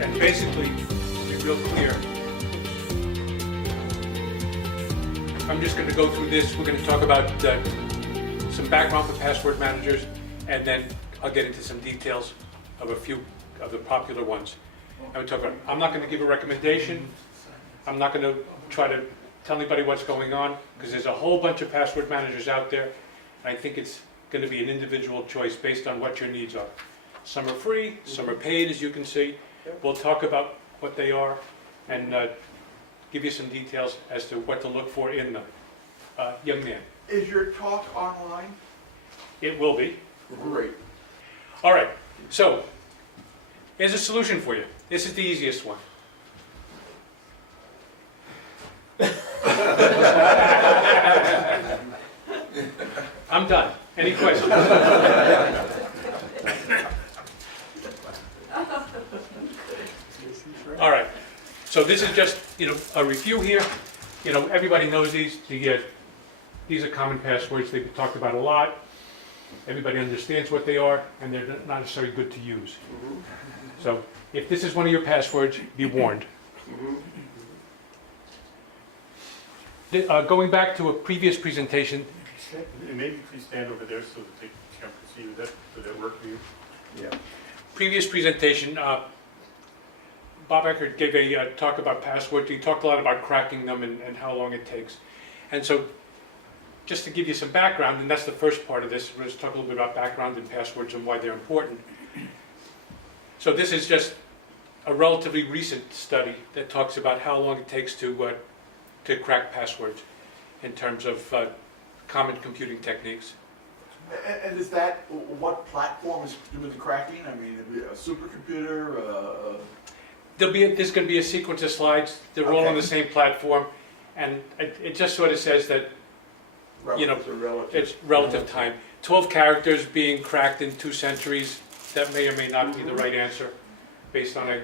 And basically, to be real clear, I'm just going to go through this. We're going to talk about some background for password managers, and then I'll get into some details of a few of the popular ones. I'm not going to give a recommendation. I'm not going to try to tell anybody what's going on, because there's a whole bunch of password managers out there. I think it's going to be an individual choice based on what your needs are. Some are free, some are paid, as you can see. We'll talk about what they are and give you some details as to what to look for in them. Young man. Is your talk online? It will be. Great. All right, so here's a solution for you. This is the easiest one. I'm done. Any questions? All right. So this is just, a review here. Everybody knows these. These are common passwords. They've been talked about a lot. Everybody understands what they are, and they're not necessarily good to use. So if this is one of your passwords, be warned. Going back to a previous presentation. Maybe please stand over there so that they can see you. Would that work for you? Yeah. Previous presentation, Bob Eckert gave a talk about passwords. He talked a lot about cracking them and how long it takes. And so, just to give you some background, and that's the first part of this, we'll just talk a little bit about background and passwords and why they're important. So this is just a relatively recent study that talks about how long it takes to crack passwords in terms of common computing techniques. And is that, what platform is doing the cracking? I mean, a supercomputer? There's going to be a sequence of slides. They're all on the same platform, and it just sort of says that it's relative time. 12 characters being cracked in 2 centuries. That may or may not be the right answer, based on a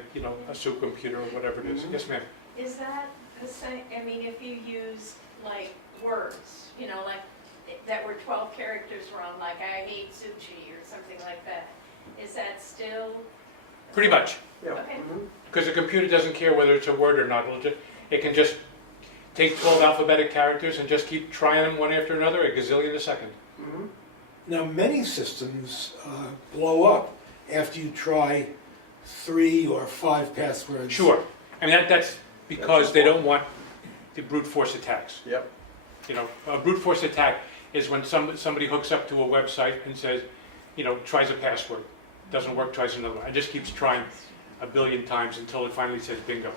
supercomputer or whatever it is. Yes, ma'am. Is that the same? I mean, if you use like words, like that were 12 characters wrong, like I hate sushi or something like that, is that still? Pretty much. Yeah. Okay. Because the computer doesn't care whether it's a word or not. It can just take 12 alphabetic characters and just keep trying them one after another, a gazillion a second. Now, many systems blow up after you try 3 or 5 passwords. Sure. I mean, that's because they don't want the brute force attacks. Yep. A brute force attack is when somebody hooks up to a website and says, tries a password. Doesn't work, tries another one. And just keeps trying a billion times until it finally says bingo,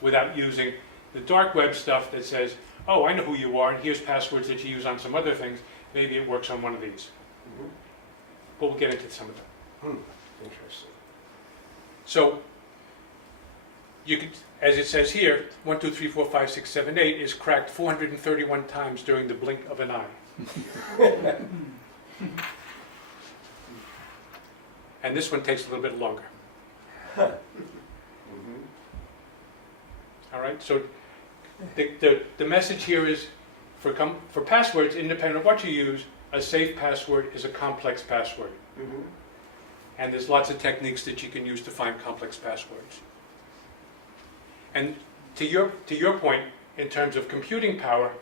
without using the dark web stuff that says, oh, I know who you are, and here's passwords that you use on some other things. Maybe it works on one of these. But we'll get into some of them. Interesting. So, you could, as it says here, 1, 2, 3, 4, 5, 6, 7, 8 is cracked 431 times during the blink of an eye. And this one takes a little bit longer. All right, so the message here is for passwords, independent of what you use, a safe password is a complex password. And there's lots of techniques that you can use to find complex passwords. And to your point, in terms of computing power,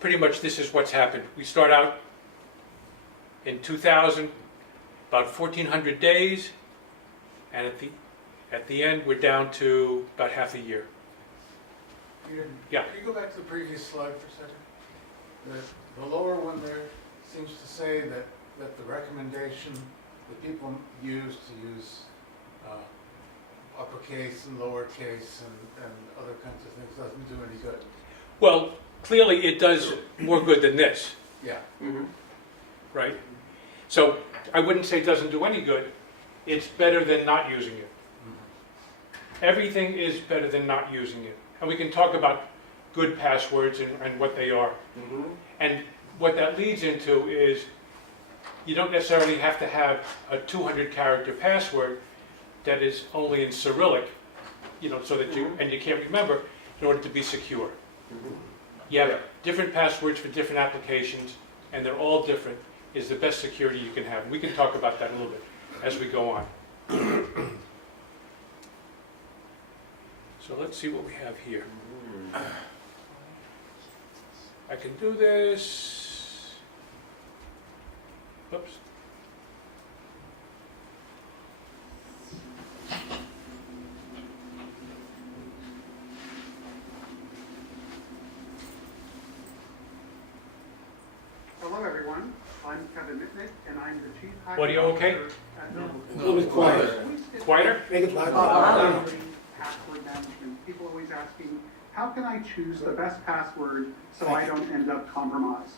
pretty much this is what's happened. We start out in 2000, about 1,400 days, and at the end we're down to about half a year. Peter, Yeah. Can you go back to the previous slide for a second? The lower one there seems to say that the recommendation that people use to use uppercase and lowercase and other kinds of things doesn't do any good. Well, clearly it does more good than this, Yeah. right? So I wouldn't say it doesn't do any good. It's better than not using it. Everything is better than not using it. And we can talk about good passwords and what they are. And what that leads into is you don't necessarily have to have a 200-character password that is only in Cyrillic, so that you can't remember in order to be secure. You have different passwords for different applications, and they're all different, is the best security you can have. We can talk about that a little bit as we go on. So let's see what we have here. I can do this. Oops. Hello, everyone. I'm Kevin Mitnick, and I'm the Chief Hacker Audio okay? Officer at Noble. A little bit quieter. Quieter? Make it louder. Password management. People always asking, how can I choose the best password so I don't end up compromised?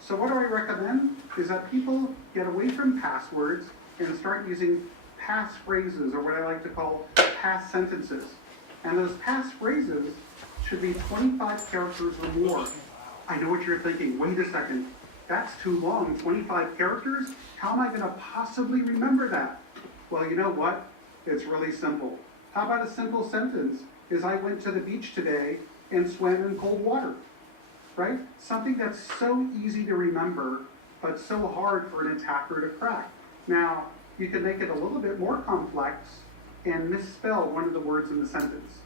So what do I recommend is that people get away from passwords and start using pass phrases, or what I like to call pass sentences. And those pass phrases should be 25 characters or more. I know what you're thinking. Wait a second. That's too long, 25 characters? How am I going to possibly remember that? Well, you know what? It's really simple. How about a simple sentence? Is I went to the beach today and swam in cold water, right? Something that's so easy to remember, but so hard for an attacker to crack. Now, you can make it a little bit more complex and misspell one of the words in the sentence.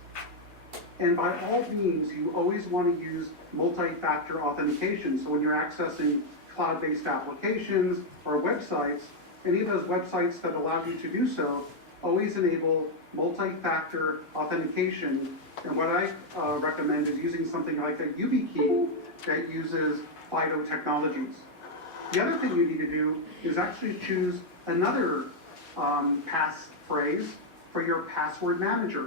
And by all means, you always want to use multi-factor authentication. So when you're accessing cloud-based applications or websites, any of those websites that allow you to do so, always enable multi-factor authentication. And what I recommend is using something like a YubiKey that uses FIDO technologies. The other thing you need to do is actually choose another pass phrase for your password manager.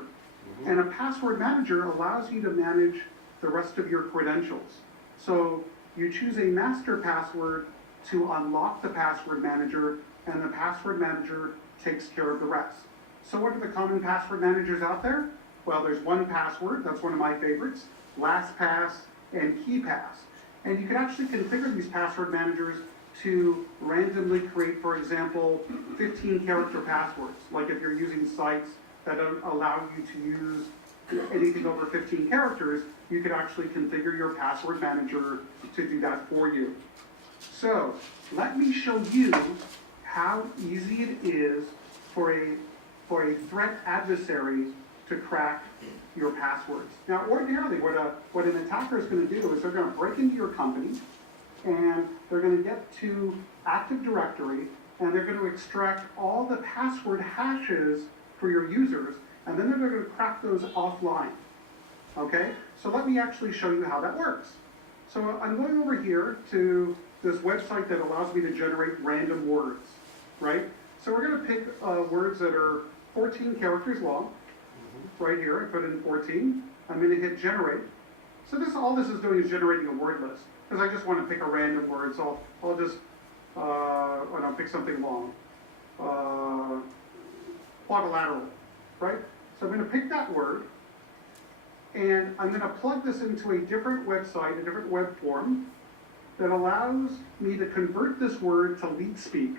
And a password manager allows you to manage the rest of your credentials. So you choose a master password to unlock the password manager, and the password manager takes care of the rest. So what are the common password managers out there? Well, there's 1Password, that's one of my favorites, LastPass, and Keepass. And you can actually configure these password managers to randomly create, for example, 15-character passwords. Like if you're using sites that don't allow you to use anything over 15 characters, you could actually configure your password manager to do that for you. So let me show you how easy it is for a threat adversary to crack your passwords. Now, ordinarily, what an attacker is going to do is they're going to break into your company, and they're going to get to Active Directory, and they're going to extract all the password hashes for your users, and then they're going to crack those offline. Okay? So let me actually show you how that works. So I'm going over here to this website that allows me to generate random words, right? So we're going to pick words that are 14 characters long. Right here, I put in 14. I'm going to hit generate. So all this is doing is generating a word list, because I just want to pick a random word. So I'll just, I'll pick something long. Quadrilateral, right? So I'm going to pick that word, and I'm going to plug this into a different website, a different web form, that allows me to convert this word to leet speak,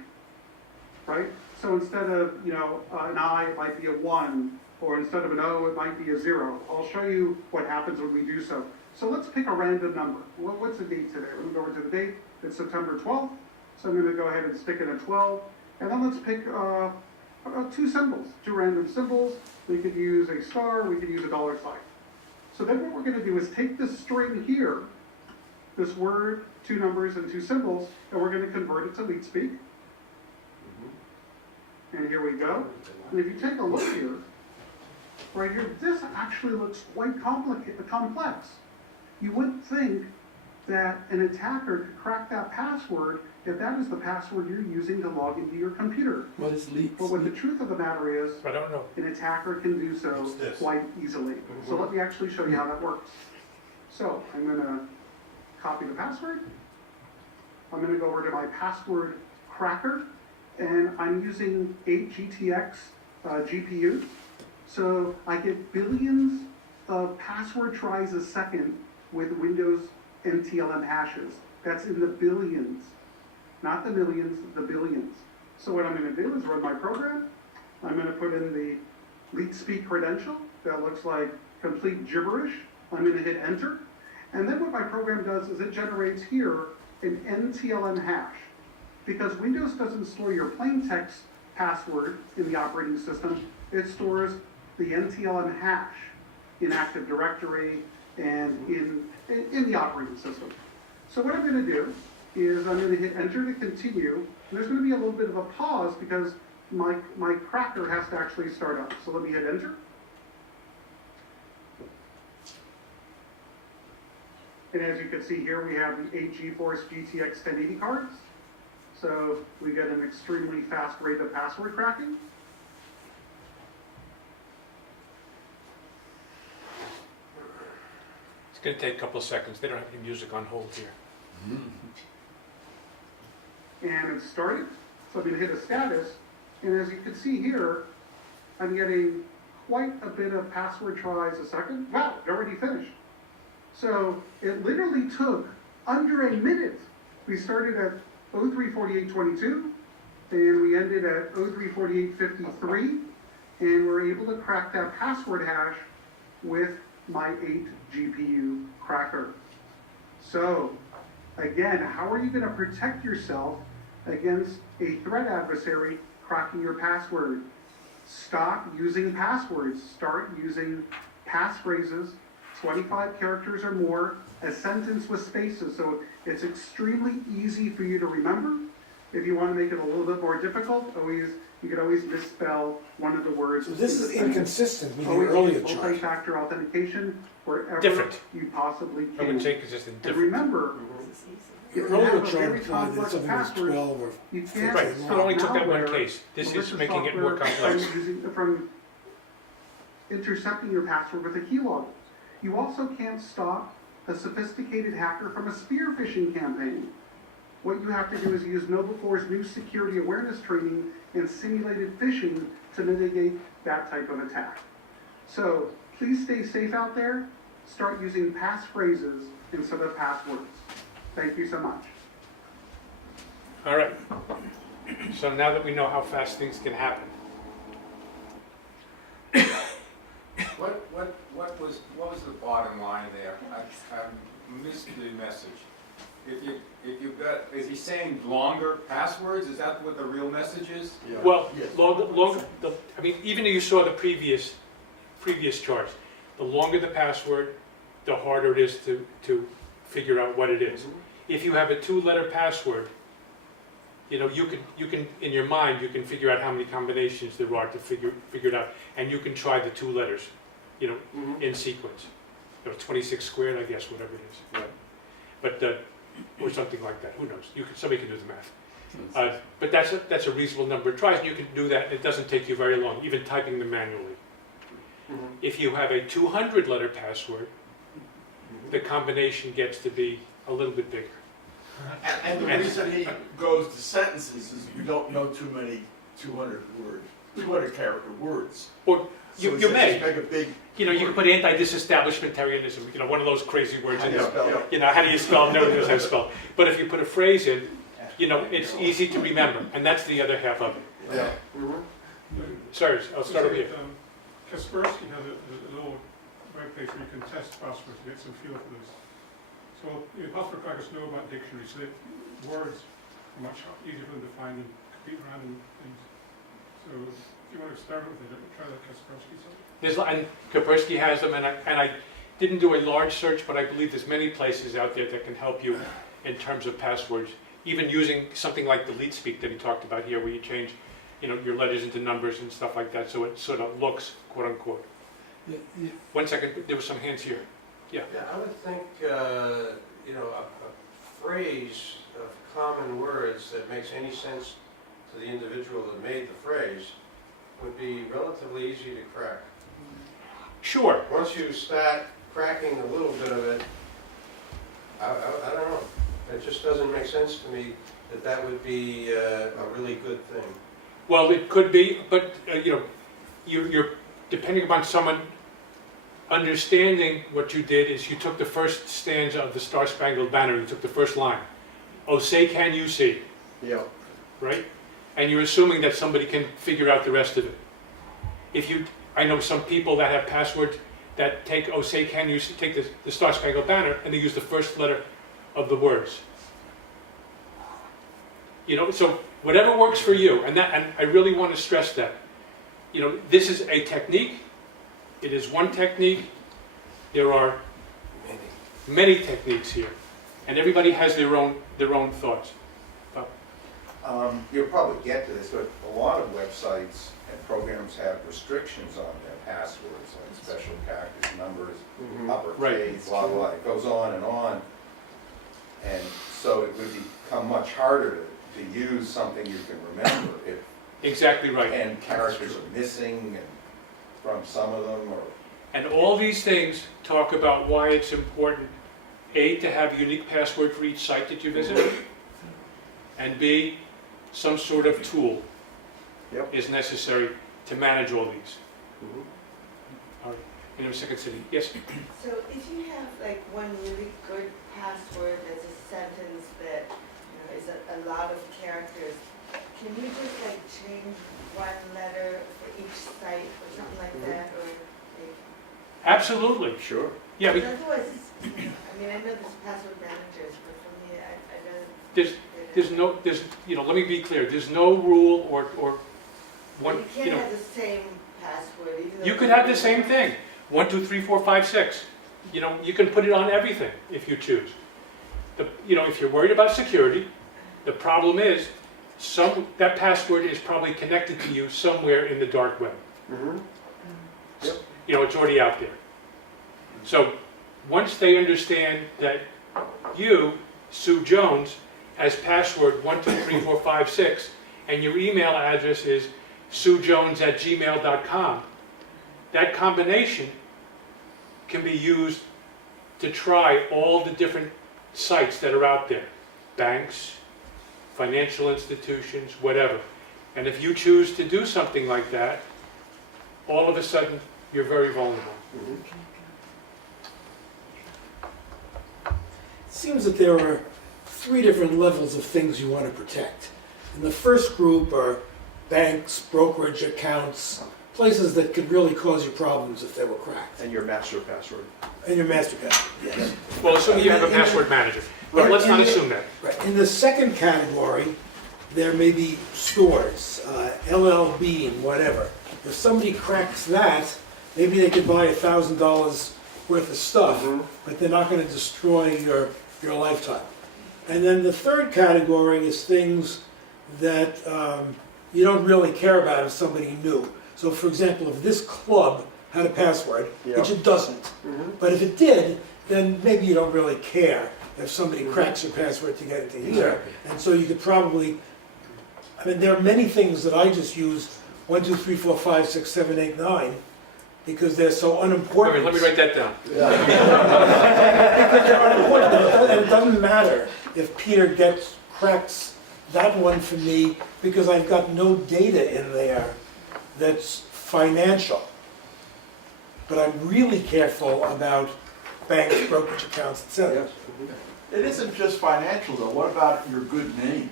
right? So instead of, an I, it might be a 1, or instead of an O, it might be a 0. I'll show you what happens when we do so. So let's pick a random number. Well, what's the date today? Let me go over to the date. It's September 12th. So I'm going to go ahead and stick in a 12. And then let's pick two symbols, two random symbols. We could use a star, we could use a $sign. So then what we're going to do is take this string here, this word, 2 numbers, and 2 symbols, and we're going to convert it to leet speak. And here we go. And if you take a look here, right here, this actually looks quite complex. You wouldn't think that an attacker could crack that password if that is the password you're using to log into your computer. What is leet? But what the truth of the matter is, I don't know. an attacker can do so quite easily. So let me actually show you how that works. So I'm going to copy the password. I'm going to go over to my password cracker, and I'm using 8 GTX GPU. So I get billions of password tries a second with Windows NTLM hashes. That's in the billions, not the millions, the billions. So what I'm going to do is run my program. I'm going to put in the leet speak credential that looks like complete gibberish. I'm going to hit enter. And then what my program does is it generates here an NTLM hash. Because Windows doesn't store your plain text password in the operating system, it stores the NTLM hash. in Active Directory and in the operating system. So what I'm going to do is I'm going to hit enter to continue, and there's going to be a little bit of a pause because my cracker has to actually start up. So let me hit enter. And as you can see here, we have the 8 GeForce GTX 1080 cards. So we get an extremely fast rate of password cracking. It's going to take a couple of seconds. They don't have any music on hold here. And it's started. So I'm going to hit a status. And as you can see here, I'm getting quite a bit of password tries a second. Wow, it already finished. So it literally took under a minute. We started at 034822 and we ended at 034853, and we're able to crack that password hash with my 8 GPU cracker. So again, how are you going to protect yourself against a threat adversary cracking your password? Stop using passwords. Start using passphrases, 25 characters or more, a sentence with spaces. So it's extremely easy for you to remember. If you want to make it a little bit more difficult, you could always misspell one of the words. So this is inconsistent with the Always earlier use chart. multi-factor authentication wherever Different. you possibly I would can. say consistent, And different. remember, The if you earlier have a chart very implied that complex something was password, 12 or you can't Right, it stop only took that one malware, case. This is malicious making it more software complex. from intercepting your password with a key logger. You also can't stop a sophisticated hacker from a spear phishing campaign. What you have to do is use KnowBe4's new security awareness training and simulated phishing to mitigate that type of attack. So please stay safe out there. Start using passphrases instead of passwords. Thank you so much. All right. So now that we know how fast things can happen, What was the bottom line there? I missed the message. Is he saying longer passwords? Is that what the real message is? Yeah. well, Yes. longer, I mean, even though you saw the previous charts, the longer the password, the harder it is to figure out what it is. If you have a 2-letter password, you know, you can in your mind you can figure out how many combinations there are to figure it out, and you can try the 2 letters, you know, in sequence. You know, 26 squared, I guess, whatever it is. Right. But or something like that. Who knows? Somebody can do the math. But that's a reasonable number of tries, and you can do that. And it doesn't take you very long, even typing them manually. If you have a 200-letter password, the combination gets to be a little bit bigger. And the reason he goes to sentences is we don't know too many 200 character words. Or So you he says may. just make a big. You know, you can put anti-disestablishmentarianism, you know, one of those crazy words in there. Yeah. You know, how do you spell? Nobody knows how to spell. But if you put a phrase in, you know, it's easy to remember, and that's the other half of it. Yeah. Sorry, I'll start over here. Kaspersky has a little web page where you can test passwords to get some feel for this. So password crackers know about dictionaries, so words are much easier for them to find than complete random things. So if you want to start with it, try that Kaspersky site. And Kaspersky has them, and I didn't do a large search, but I believe there's many places out there that can help you in terms of passwords. Even using something like delete speak that he talked about here, where you change, you know, your letters into numbers and stuff like that, so it sort of looks quote unquote. Yeah, yeah. 1 second, there was some hands here. Yeah, I would think, you know, a phrase of common words that makes any sense to the individual that made the phrase would be relatively easy to crack. Sure. Once you start cracking a little bit of it, I don't know. It just doesn't make sense to me that that would be a really good thing. Well, it could be, but you know, you're depending upon someone understanding what you did is you took the first stanza of the Star Spangled Banner, you took the first line. Oh, say can you see, Yeah. right? And you're assuming that somebody can figure out the rest of it. I know some people that have passwords that take, oh, say can you see, take the Star Spangled Banner, and they use the first letter of the words. You know, so whatever works for you, and I really want to stress that. You know, this is a technique. It is one technique. There are many techniques here, and everybody has their own thoughts. You'll probably get to this, but a lot of websites and programs have restrictions on their passwords, like special characters, numbers, uppercase, blah, blah, it goes on and on. And so it would become much harder to use something you can remember if, Exactly right. and characters are missing and from some of them, or, And all these things talk about why it's important, A, to have a unique password for each site that you visit, and B, some sort of tool is necessary to manage all these. All right, in a second city, yes? So if you have like one really good password that's a sentence that, is a lot of characters, can you just like change one letter for each site or something like that, or like? Absolutely. sure. Yeah, Because otherwise, I mean, I know there's password managers, but for me, I don't. let me be clear, there's no rule or one, You can't have the same password, even though. you could have the same thing, 1, 2, 3, 4, 5, 6. You can put it on everything if you choose. If you're worried about security, the problem is that password is probably connected to you somewhere in the dark web. It's already out there. So once they understand that you, Sue Jones, has password 1, 2, 3, 4, 5, 6, and your email address is suejones@gmail.com, that combination can be used to try all the different sites that are out there. Banks, financial institutions, whatever. And if you choose to do something like that, all of a sudden, you're very vulnerable. It seems that there are 3 different levels of things you want to protect. And the first group are banks, brokerage accounts, places that could really cause you problems if they were cracked. And your master password. And your master password, yes. Well, assuming you have a password manager. But let's not assume that. Right. In the second category, there may be stores, LL Bean, whatever. If somebody cracks that, maybe they could buy $1,000 worth of stuff, but they're not going to destroy your lifetime. And then the third category is things that you don't really care about if somebody knew. So for example, if this club had a password, which it doesn't, but if it did, then maybe you don't really care if somebody cracks your password to get into here. And so you could probably, there are many things that I just use 1, 2, 3, 4, 5, 6, 7, 8, 9, because they're so unimportant. Let me write that down. Because they're unimportant, and it doesn't matter if Peter cracks that one for me, because I've got no data in there that's financial. But I'm really careful about banks, brokerage accounts, etc. It isn't just financial though, what about your good name?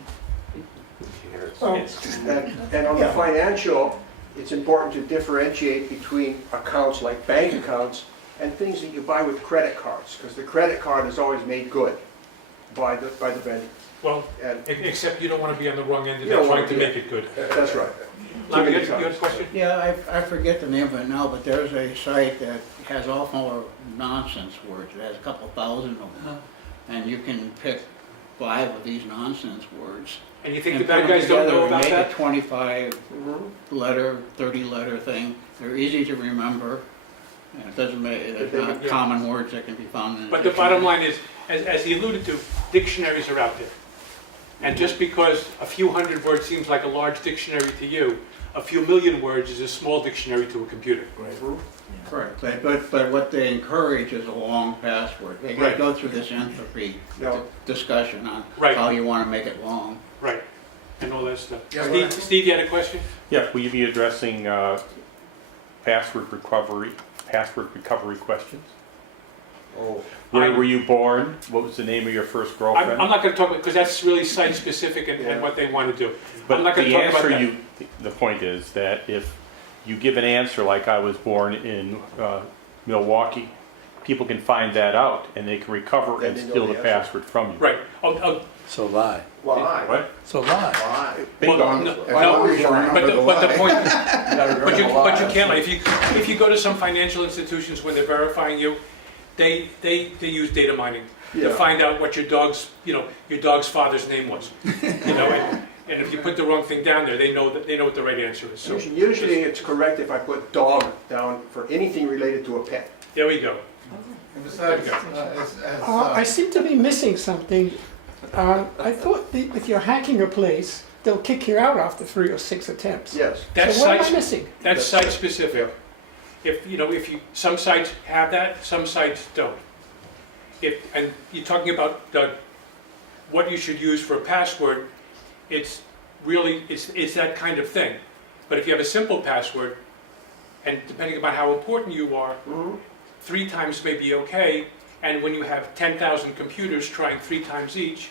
So, And on the financial, it's important to differentiate between accounts like bank accounts and things that you buy with credit cards, because the credit card is always made good by the vendor. Well, And except you don't want to be on the wrong end of You don't it, wanna trying to be- make it good. that's right. Larry, you had a question? Yeah, I forget the name of it now, but there's a site that has all full of nonsense words. It has a couple thousand of them. And you can pick 5 of these nonsense words. And you think the and bad put them guys don't know together and about make that? a 25 letter, 30 letter thing. They're easy to remember. And it doesn't make, there's not common words that can be found in a But the bottom dictionary. line is, as he alluded to, dictionaries are out there. And just because a few hundred words seems like a large dictionary to you, a few million words is a small dictionary to a computer. Correct, but what they encourage is a long password. They Right. go through this entropy No. discussion on Right. how you want to make it long. Right, and all that stuff. Yeah, Steve, you had a question? Yeah, will you be addressing password recovery questions? Oh, Where were you born? What was the name of your first I'm girlfriend? not going to talk about, because that's really site-specific and what they want to do. I'm But not going to the talk about answer that. the point is that if you give an answer like I was born in Milwaukee, people can find that out and they can recover Then and they know steal the the answer. password from you. Right. So lie. Why? What? So lie. Why? Well, Bingo. no, As long as you remember the but the lie. point, You gotta but you remember can't, why. if you go to some financial institutions when they're verifying you, They use data mining to Yeah. find out what your dog's father's name was. And if you put the wrong thing down there, they know what the right answer is. So Usually it's correct if I put dog down for anything related to a pet. there we go. And besides, I seem to be missing something. I thought if you're hacking a place, they'll kick you out after 3 or 6 attempts. Yes. That's So what am I site- missing? That's site specific. Some sites have that, some sites don't. And you're talking about what you should use for a password, it's that kind of thing. But if you have a simple password, and depending upon how important you are, 3 times may be okay, and when you have 10,000 computers trying 3 times each,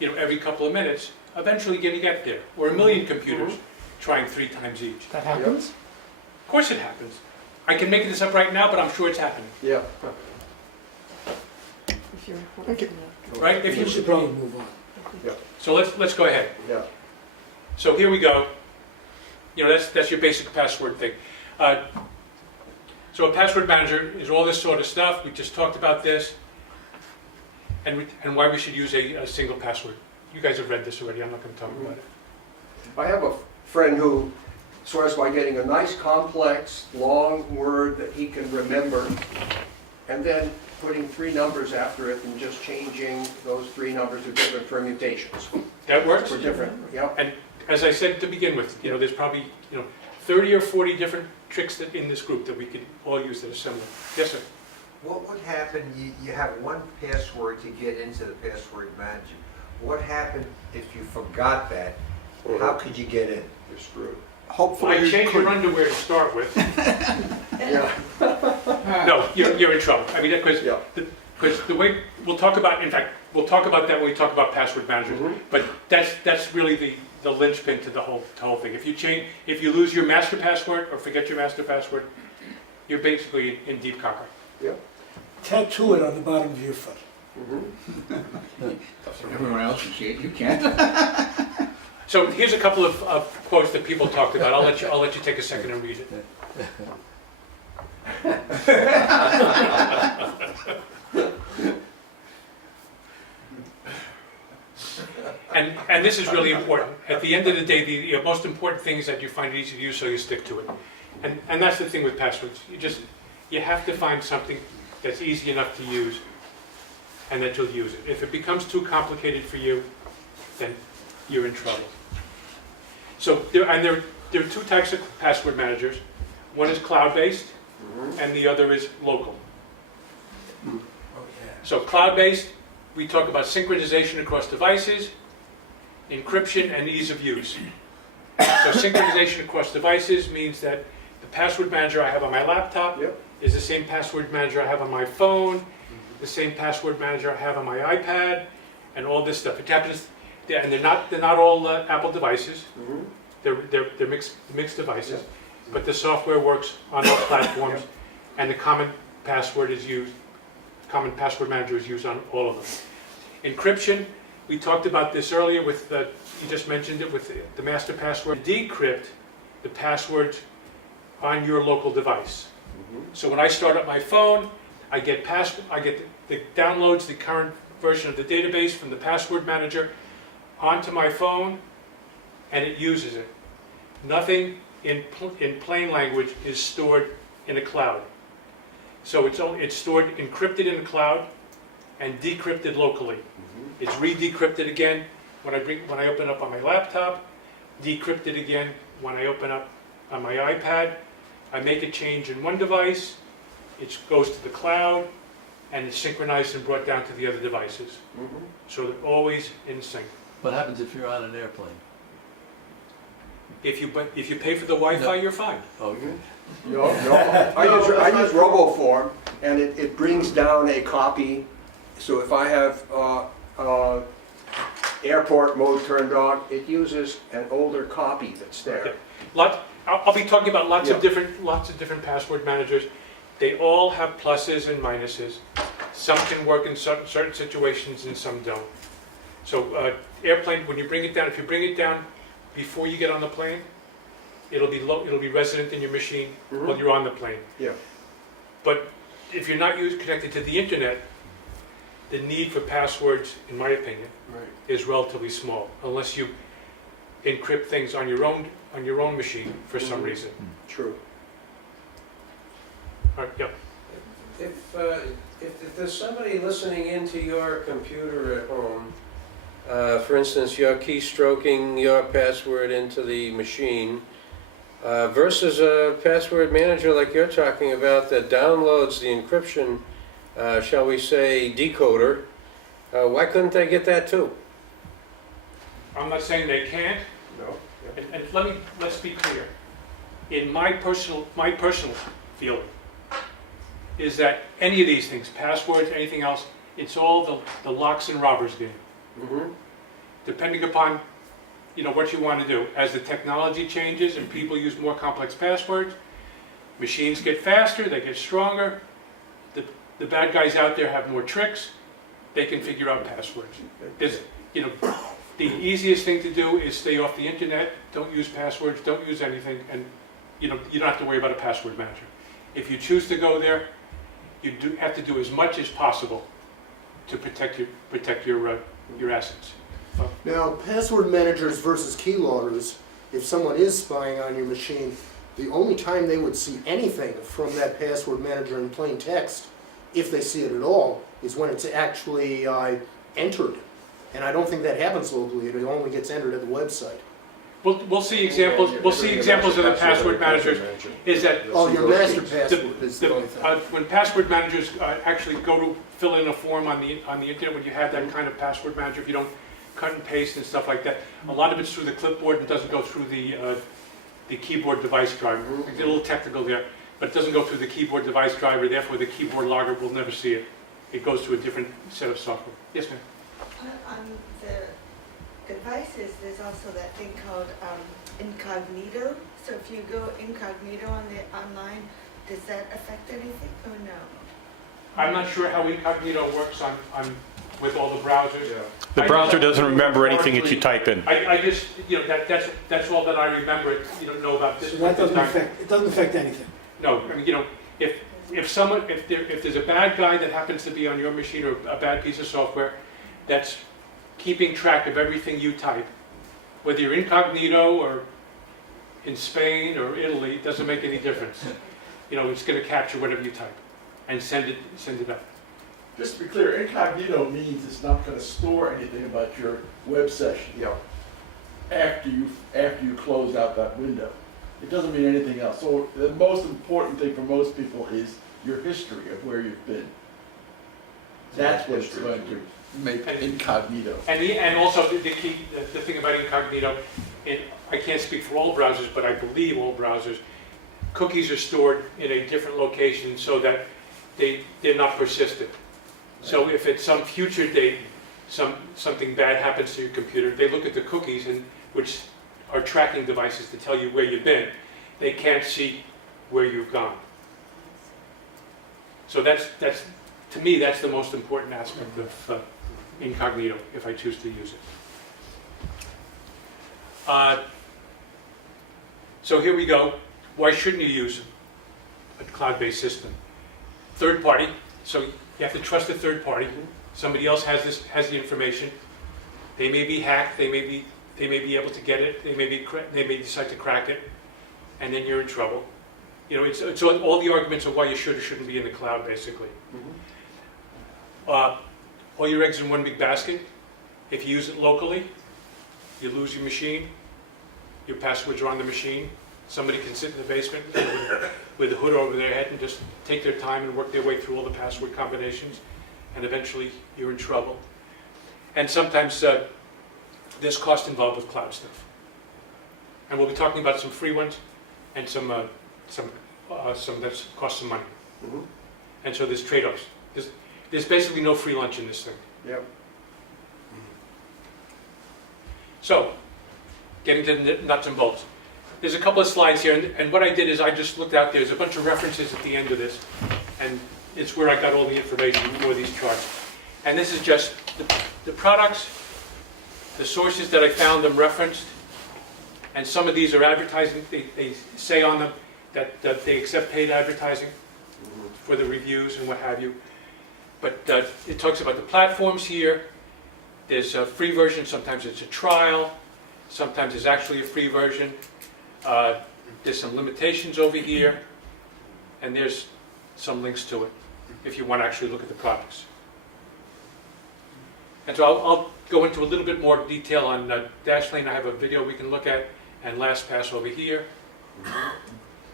every couple of minutes, eventually you're gonna get there. Or 1 million computers trying 3 times each. That happens? Of course it happens. I can make this up right now, but I'm sure it's happening. Yeah. If you're, okay. Right? If We you should probably move on. So let's go ahead. Yeah. So here we go. That's your basic password thing. So a password manager is all this sort of stuff. We just talked about this, and why we should use a single password. You guys have read this already. I'm not going to talk about it. I have a friend who swears by getting a nice, complex, long word that he can remember, and then putting 3 numbers after it and just changing those 3 numbers to different permutations. That works. For different, yeah. And as I said to begin with, there's probably 30 or 40 different tricks in this group that we could all use that are similar. Yes, sir. What would happen, you have one password to get into the password manager. What happened if you forgot that? How could you get in? You're screwed. Hopefully I you change could. your underwear to start with. Yeah. No, you're in trouble. I mean, Yeah. because the way we'll talk about, in fact, we'll talk about that when we talk about password managers. But that's really the linchpin to the whole thing. If you lose your master password or forget your master password, you're basically in deep caca. Yeah. Tattoo it on the bottom of your foot. Everyone else can see it, you can't. So here's a couple of quotes that people talked about. I'll let you take a second and read it. And this is really important. At the end of the day, the most important thing is that you find it easy to use, so you stick to it. And that's the thing with passwords. You have to find something that's easy enough to use, and that you'll use it. If it becomes too complicated for you, then you're in trouble. So there are 2 types of password managers. One is cloud-based, and the other is local. So cloud-based, we talk about synchronization across devices, encryption, and ease of use. So synchronization across devices means that the password manager I have on my laptop is the same password manager I have on my phone, the same password manager I have on my iPad, and all this stuff. It happens, and they're not all Apple devices. They're mixed devices, but the software works on all platforms, and the common password manager is used on all of them. Encryption, we talked about this earlier with, you just mentioned it with the master password. Decrypt the passwords on your local device. So when I start up my phone, I get the downloads the current version of the database from the password manager onto my phone, and it uses it. Nothing in plain language is stored in a cloud. So it's stored encrypted in the cloud and decrypted locally. It's re-decrypted again when I open up on my laptop, decrypted again when I open up on my iPad. I make a change in one device, it goes to the cloud, and it's synchronized and brought down to the other devices. So they're always in sync. What happens if you're on an airplane? If you pay for the Wi-Fi, you're fine. Okay. No. I use RoboForm, and it brings down a copy. So if I have airport mode turned on, it uses an older copy that's there. I'll be talking about lots of different password managers. They all have pluses and minuses. Some can work in certain situations and some don't. So airplane, when you bring it down, if you bring it down before you get on the plane, it'll be resident in your machine while you're on the plane. Yeah. But if you're not connected to the internet, the need for passwords, in my opinion, is relatively small, unless you encrypt things on your own machine for some reason. True. All right, yeah. If there's somebody listening into your computer at home, for instance, you're keystroking your password into the machine, versus a password manager like you're talking about that downloads the encryption, shall we say, decoder, why couldn't they get that too? I'm not saying they can't, No. and let's be clear. In my personal feeling, is that any of these things, passwords, anything else, it's all the locks and robbers game. Mm-hmm. Depending upon, what you want to do. As the technology changes and people use more complex passwords, machines get faster, they get stronger. The bad guys out there have more tricks. They can figure out passwords. The easiest thing to do is stay off the internet. Don't use passwords. Don't use anything, and you don't have to worry about a password manager. If you choose to go there, you have to do as much as possible to protect your assets. Now, password managers versus key lauders, if someone is spying on your machine, the only time they would see anything from that password manager in plain text, if they see it at all, is when it's actually entered. And I don't think that happens locally. It only gets entered at the website. We'll see examples. We'll see examples of the password managers. Is that your master password is the only thing. When password managers actually go to fill in a form on the internet, when you have that kind of password manager, if you don't cut and paste and stuff like that, a lot of it's through the clipboard and doesn't go through the keyboard device driver. I get a little technical there, but it doesn't go through the keyboard device driver. Therefore, the keyboard logger will never see it. It goes to a different set of software. Yes, ma'am. On the devices, there's also that thing called incognito. So if you go incognito on the online, does that affect anything or no? I'm not sure how incognito works on with all the browsers. Yeah. The browser doesn't remember anything that you type in. I just, that's all that I remember, know about this. So that it doesn't affect anything. No, I mean, if there's a bad guy that happens to be on your machine or a bad piece of software that's keeping track of everything you type, whether you're incognito or in Spain or Italy, it doesn't make any difference. It's going to capture whatever you type and send it up. Just to be clear, incognito means it's not going to store anything about your web session. Yeah. After you close out that window. It doesn't mean anything else. So the most important thing for most people is your history of where you've been. That's what it's going to make incognito. And also the thing about incognito, I can't speak for all browsers, but I believe all browsers, cookies are stored in a different location so that they're not persistent. So if at some future date something bad happens to your computer, they look at the cookies, which are tracking devices to tell you where you've been. They can't see where you've gone. So that's to me, that's the most important aspect of incognito, if I choose to use it. So here we go. Why shouldn't you use a cloud-based system? Third party. So you have to trust a third party. Somebody else has the information. They may be hacked. They may be able to get it. They may decide to crack it, and then you're in trouble. It's all the arguments of why you should or shouldn't be in the cloud, basically. All your eggs in one big basket. If you use it locally, you lose your machine. Your passwords are on the machine. Somebody can sit in the basement with a hood over their head and just take their time and work their way through all the password combinations, and eventually you're in trouble. And sometimes there's cost involved with cloud stuff. And we'll be talking about some free ones and some that cost some money. And so there's trade-offs. There's basically no free lunch in this thing. Yep. So, getting to the nuts and bolts. There's a couple of slides here, and what I did is I just looked out. There's a bunch of references at the end of this, and it's where I got all the information for these charts. And this is just the products, the sources that I found them referenced, and some of these are advertising. They say on them that they accept paid advertising for the reviews and what have you. But it talks about the platforms here. There's a free version, sometimes it's a trial, sometimes it's actually a free version. There's some limitations over here, and there's some links to it if you want to actually look at the products. And so I'll go into a little bit more detail on Dashlane. I have a video we can look at, and LastPass over here.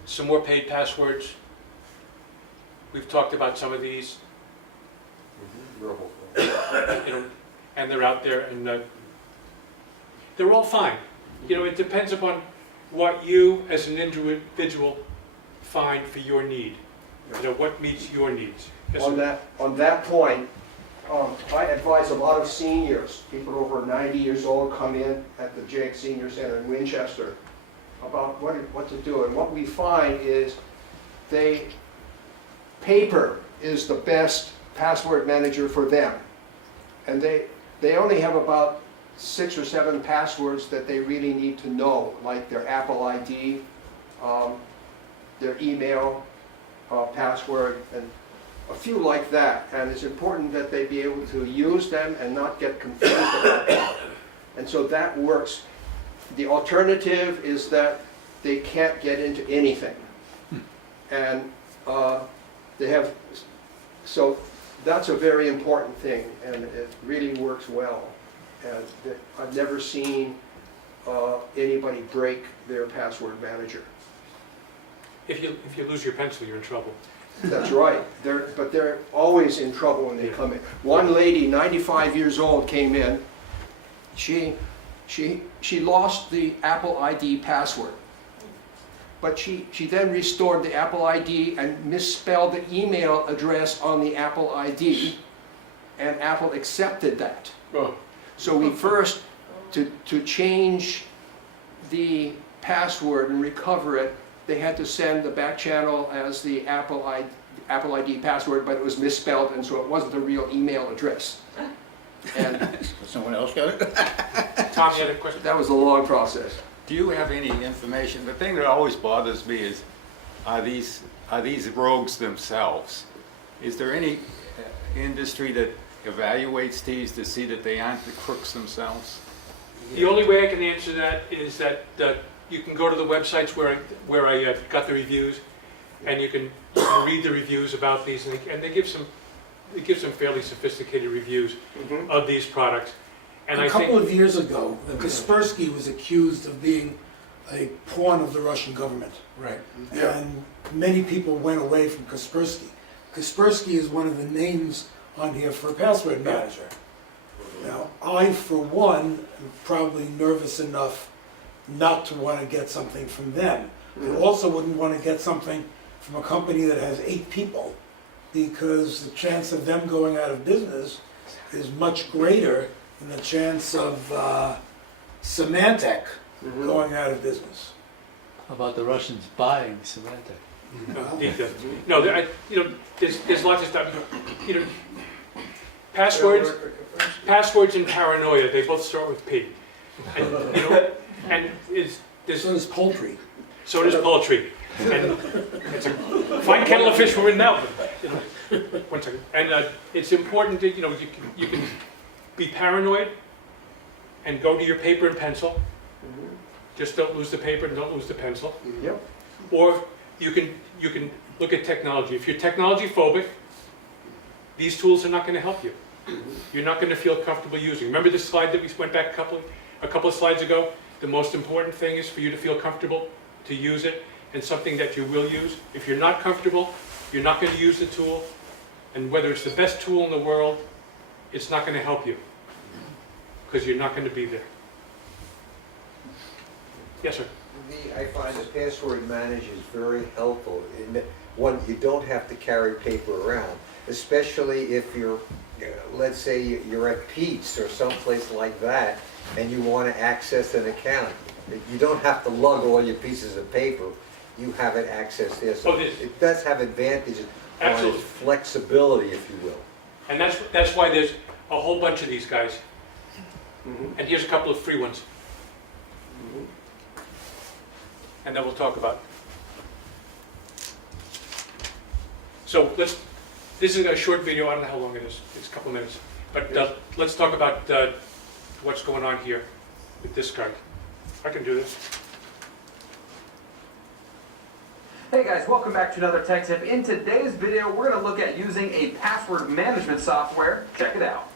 Some more paid passwords. We've talked about some of these. And they're out there, and they're all fine. It depends upon what you as an individual find for your need. What meets your needs. Yes, sir. On that point, I advise a lot of seniors, people over 90 years old, come in at the JAG Senior Center in Winchester about what to do. And what we find is paper is the best password manager for them. And they only have about 6 or 7 passwords that they really need to know, like their Apple ID, their email password, and a few like that. And it's important that they be able to use them and not get confused about them. And so that works. The alternative is that they can't get into anything. And they have, so that's a very important thing, and it really works well. And I've never seen anybody break their password manager. If you lose your pencil, you're in trouble. That's right. But they're always in trouble when they come in. One lady, 95 years old, came in. She lost the Apple ID password. But she then restored the Apple ID and misspelled the email address on the Apple ID, and Apple accepted that. Oh. So we first, to change the password and recover it, they had to send the back channel as the Apple ID password, but it was misspelled, and so it wasn't the real email address. And Someone else got it? Tom, you had a question? that was a long process. Do you have any information? The thing that always bothers me is, are these rogues themselves? Is there any industry that evaluates these to see that they aren't the crooks themselves? The only way I can answer that is that you can go to the websites where I got the reviews, and you can read the reviews about these, and they give some fairly sophisticated reviews of these products. And A couple of years ago, Kaspersky was accused of being a pawn of the Russian government. Right. And many people went away from Kaspersky. Kaspersky is one of the names on here for a password manager. Now, I, for one, am probably nervous enough not to want to get something from them. I also wouldn't want to get something from a company that has 8 people, because the chance of them going out of business is much greater than the chance of Symantec going out of business. How about the Russians buying Symantec? No, there's lots of stuff. Passwords and paranoia, they both start with P. And so does poultry. So does poultry. And it's a fine kettle of fish we're in now. One second. And it's important that you can be paranoid and go to your paper and pencil. Just don't lose the paper and don't lose the pencil. Yep. Or you can look at technology. If you're technology phobic, these tools are not going to help you. You're not going to feel comfortable using. Remember this slide that we went back a couple of slides ago? The most important thing is for you to feel comfortable to use it, and something that you will use. If you're not comfortable, you're not going to use the tool, and whether it's the best tool in the world, it's not going to help you, because you're not going to be there. Yes, sir. I find the password manager is very helpful. One, you don't have to carry paper around, especially if you're, let's say you're at Pete's or someplace like that, and you want to access an account. You don't have to lug all your pieces of paper. You have it accessed there. So it does have advantages on its flexibility, if you will. And that's why there's a whole bunch of these guys. And here's a couple of free ones. And then we'll talk about. So this is a short video, I don't know how long it is, it's a couple minutes. But let's talk about what's going on here with this card. I can do this. Hey guys, welcome back to another tech tip. In today's video, we're going to look at using a password management software. Check it out.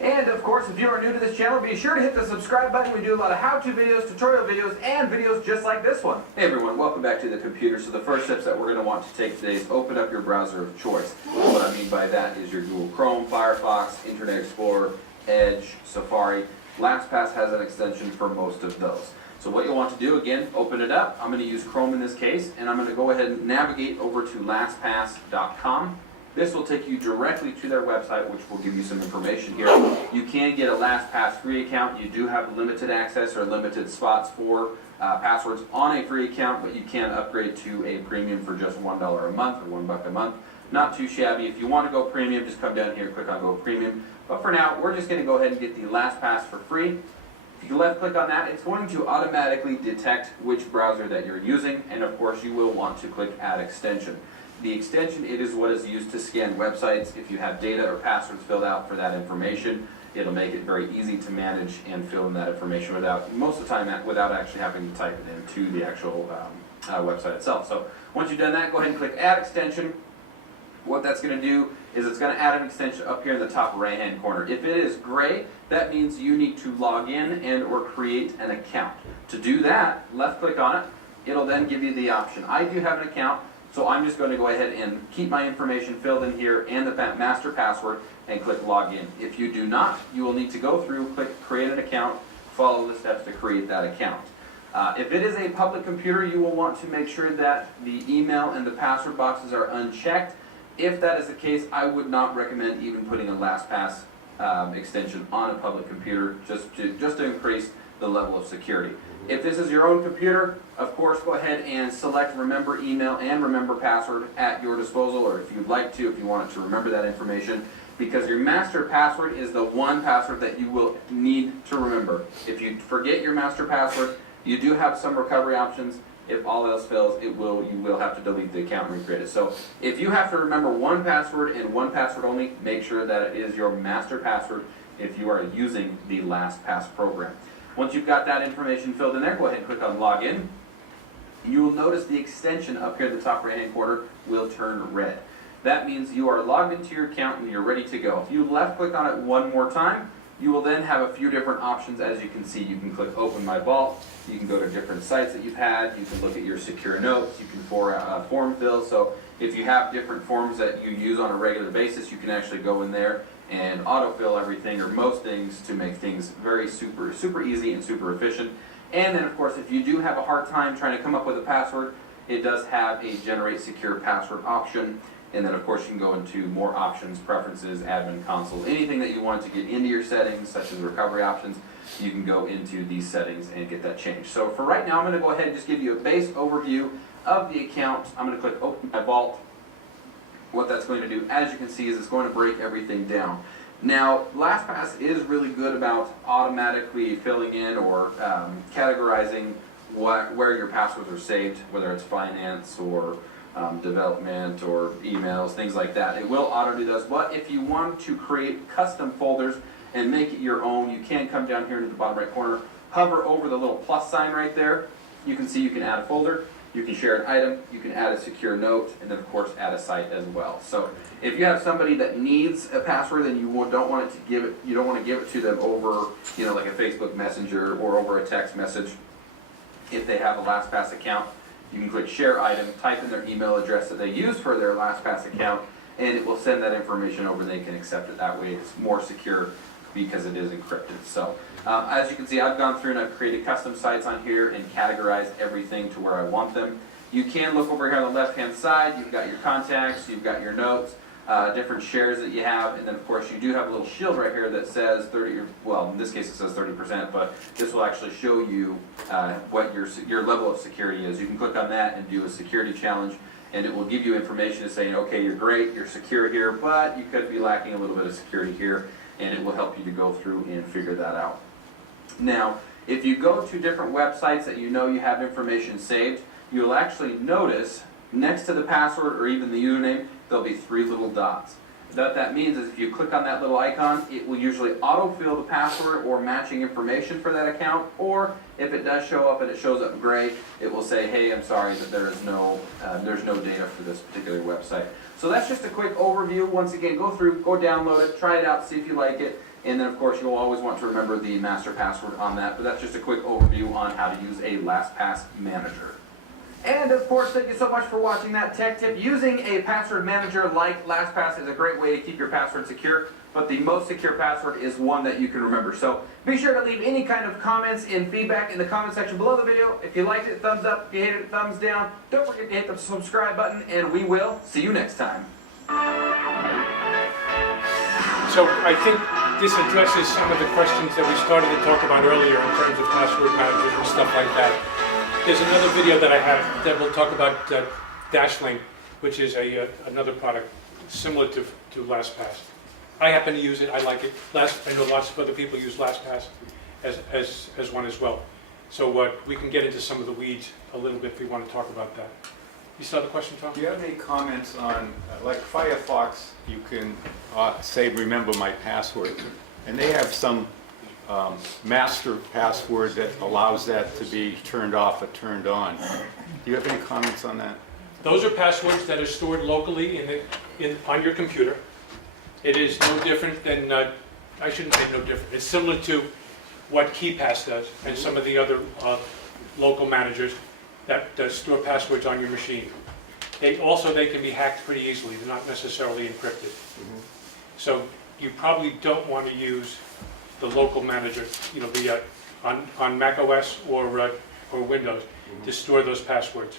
And of course, if you are new to this channel, be sure to hit the subscribe button. We do a lot of how-to videos, tutorial videos, and videos just like this one. Hey everyone, welcome back to the computer. So the first steps that we're going to want to take today is open up your browser of choice. What I mean by that is your Google Chrome, Firefox, Internet Explorer, Edge, Safari. LastPass has an extension for most of those. So what you'll want to do, again, open it up. I'm going to use Chrome in this case, and I'm going to go ahead and navigate over to lastpass.com. This will take you directly to their website, which will give you some information here. You can get a LastPass free account. You do have limited access or limited spots for passwords on a free account, but you can upgrade to a premium for just $1 a month or $1 a month. Not too shabby. If you want to go premium, just come down here, click on Go Premium. But for now, we're just going to go ahead and get the LastPass for free. If you left click on that, it's going to automatically detect which browser that you're using, and of course you will want to click Add Extension. The extension, it is what is used to scan websites. If you have data or passwords filled out for that information, it'll make it very easy to manage and fill in that information most of the time without actually having to type it into the actual website itself. So once you've done that, go ahead and click Add Extension. What that's going to do is it's going to add an extension up here in the top right hand corner. If it is gray, that means you need to log in and or create an account. To do that, left click on it. It'll then give you the option. I do have an account, so I'm just going to go ahead and keep my information filled in here and the master password and click login. If you do not, you will need to go through, click create an account, follow the steps to create that account. If it is a public computer, you will want to make sure that the email and the password boxes are unchecked. If that is the case, I would not recommend even putting a LastPass extension on a public computer just to increase the level of security. If this is your own computer, of course, go ahead and select Remember Email and Remember Password at your disposal, or if you'd like to, if you wanted to remember that information, because your master password is the one password that you will need to remember. If you forget your master password, you do have some recovery options. If all else fails, you will have to delete the account and recreate it. So if you have to remember one password and one password only, make sure that it is your master password if you are using the LastPass program. Once you've got that information filled in there, go ahead and click on Login. You will notice the extension up here in the top right-hand corner will turn red. That means you are logged into your account and you're ready to go. If you left-click on it one more time, you will then have a few different options. As you can see, you can click Open My Vault. You can go to different sites that you've had. You can look at your secure notes. You can form fill. So if you have different forms that you use on a regular basis, you can actually go in there and autofill everything or most things to make things very super easy and super efficient. And then of course, if you do have a hard time trying to come up with a password, it does have a Generate Secure Password option. And then of course you can go into more options, preferences, admin console, anything that you want to get into your settings, such as recovery options, you can go into these settings and get that changed. So for right now, I'm going to go ahead and just give you a base overview of the account. I'm going to click Open My Vault. What that's going to do, as you can see, is it's going to break everything down. Now, LastPass is really good about automatically filling in or categorizing where your passwords are saved, whether it's finance or development or emails, things like that. It will auto do those, but if you want to create custom folders and make it your own, you can come down here into the bottom right corner, hover over the little plus sign right there. You can see you can add a folder, you can share an item, you can add a secure note, and then of course add a site as well. So if you have somebody that needs a password and you don't want to give it to them over, like a Facebook Messenger or over a text message, if they have a LastPass account, you can click Share Item, type in their email address that they use for their LastPass account, and it will send that information over and they can accept it that way. It's more secure because it is encrypted. So as you can see, I've gone through and I've created custom sites on here and categorized everything to where I want them. You can look over here on the left-hand side. You've got your contacts, you've got your notes, different shares that you have, and then of course you do have a little shield right here that says 30, well in this case it says 30%, but this will actually show you what your level of security is. You can click on that and do a security challenge, and it will give you information saying, okay, you're great, you're secure here, but you could be lacking a little bit of security here, and it will help you to go through and figure that out. Now, If you go to different websites that you know you have information saved, you'll actually notice next to the password or even the username, there'll be 3 little dots. What that means is if you click on that little icon, it will usually autofill the password or matching information for that account, or if it does show up and it shows up gray, it will say, hey, I'm sorry that there's no data for this particular website. So that's just a quick overview. Once again, go through, go download it, try it out, see if you like it, and then of course you'll always want to remember the master password on that, but that's just a quick overview on how to use a LastPass manager. And of course, thank you so much for watching that tech tip. Using a password manager like LastPass is a great way to keep your password secure, but the most secure password is one that you can remember. So be sure to leave any kind of comments and feedback in the comment section below the video. If you liked it, thumbs up. If you hated it, thumbs down. Don't forget to hit the subscribe button, and we will see you next time. So I think this addresses some of the questions that we started to talk about earlier in terms of password managers and stuff like that. There's another video that I have that will talk about Dashlane, which is another product similar to LastPass. I happen to use it. I like it. I know lots of other people use LastPass as one as well. So we can get into some of the weeds a little bit if we want to talk about that. You still have a question, Tom? Do you have any comments on, like Firefox, you can say, remember my password, and they have some master password that allows that to be turned off or turned on. Do you have any comments on that? Those are passwords that are stored locally on your computer. It is no different than, I shouldn't say no different, it's similar to what Keepass does and some of the other local managers that store passwords on your machine. They can be hacked pretty easily. They're not necessarily encrypted. So you probably don't want to use the local manager, on Mac OS or Windows to store those passwords.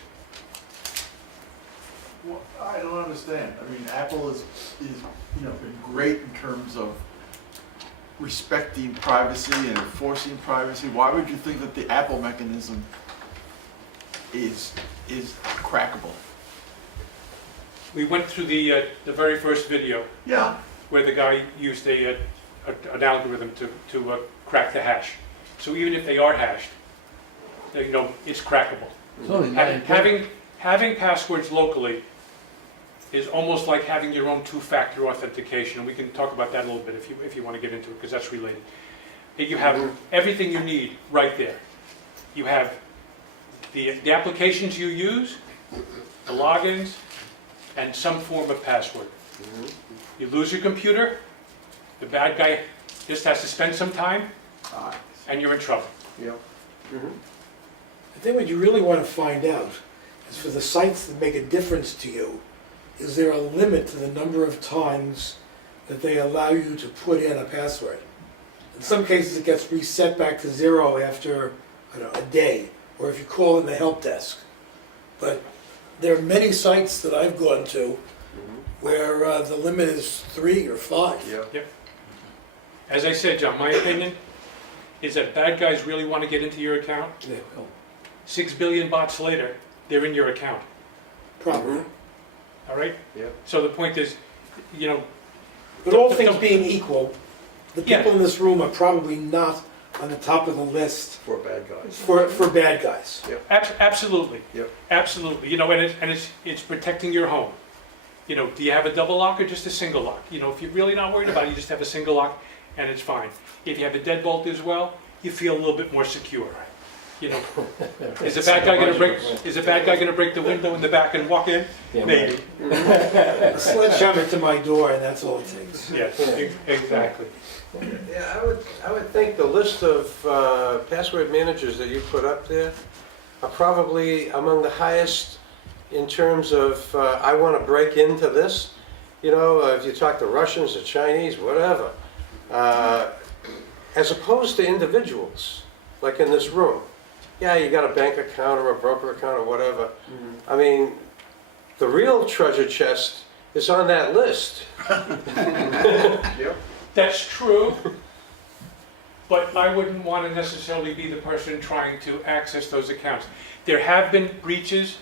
Well, I don't understand. I mean, Apple is been great in terms of respecting privacy and enforcing privacy. Why would you think that the Apple mechanism is crackable? We went through the very first video. Yeah. Where the guy used an algorithm to crack the hash. So even if they are hashed, it's crackable. Having passwords locally is almost like having your own two-factor authentication, and we can talk about that a little bit if you want to get into it, because that's related. You have everything you need right there. You have the applications you use, the logins, and some form of password. You lose your computer, the bad guy just has to spend some time, and you're in trouble. Yep. I think what you really want to find out is for the sites that make a difference to you, is there a limit to the number of times that they allow you to put in a password? In some cases it gets reset back to 0 after, a day, or if you call in the help desk. But there are many sites that I've gone to where the limit is 3 or 5. Yep. As I said, John, my opinion is that bad guys really want to get into your account. They will. 6 billion bots later, they're in your account. Probably. All right? Yep. So the point is, But all things being equal, the people in this room are probably not on the top of the list For bad guys. for bad guys. Absolutely. Yep. Absolutely. And it's protecting your home. Do you have a double lock or just a single lock? If you're really not worried about it, you just have a single lock and it's fine. If you have a deadbolt as well, you feel a little bit more secure. Is a bad guy going to break the window in the back and walk in? Yeah, Maybe. A sledgehammer to my door, and that's all it takes. Yes, exactly. Yeah, I would think the list of password managers that you put up there are probably among the highest in terms of, I want to break into this. If you talk to Russians or Chinese, whatever. As opposed to individuals, like in this room. Yeah, you got a bank account or a broker account or whatever. I mean, the real treasure chest is on that list. Yep. That's true, but I wouldn't want to necessarily be the person trying to access those accounts. There have been breaches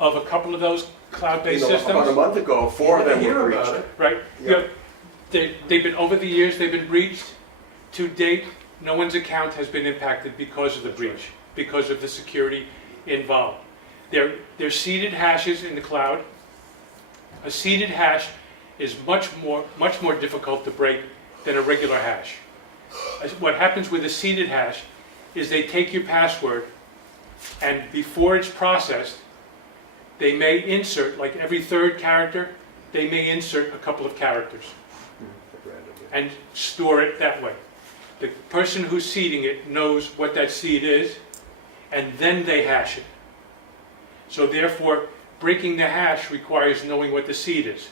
of a couple of those cloud-based systems. About a month ago, 4 of them were breached. Right? Yep. They've been, over the years, they've been breached. To date, no one's account has been impacted because of the breach, because of the security involved. They're seeded hashes in the cloud. A seeded hash is much more difficult to break than a regular hash. What happens with a seeded hash is they take your password, and before it's processed, they may insert, like every third character, they may insert a couple of characters and store it that way. The person who's seeding it knows what that seed is, and then they hash it. So therefore, breaking the hash requires knowing what the seed is.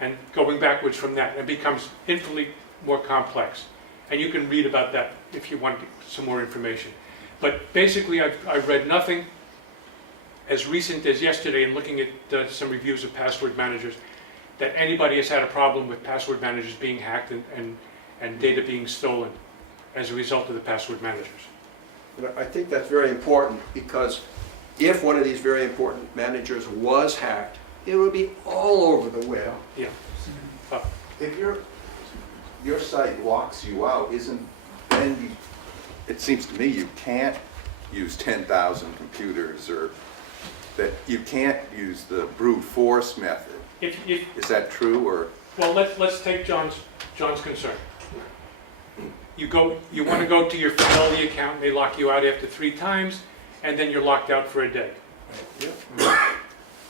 And going backwards from that, it becomes infinitely more complex. And you can read about that if you want some more information. But basically, I've read nothing as recent as yesterday in looking at some reviews of password managers that anybody has had a problem with password managers being hacked and data being stolen as a result of the password managers. And I think that's very important, because if one of these very important managers was hacked, it would be all over the web. Yeah. If your site locks you out, it seems to me you can't use 10,000 computers, or that you can't use the brute force method. Is that true, or? Well, let's take John's concern. You want to go to your Fidelity account, they lock you out after 3 times, and then you're locked out for a day.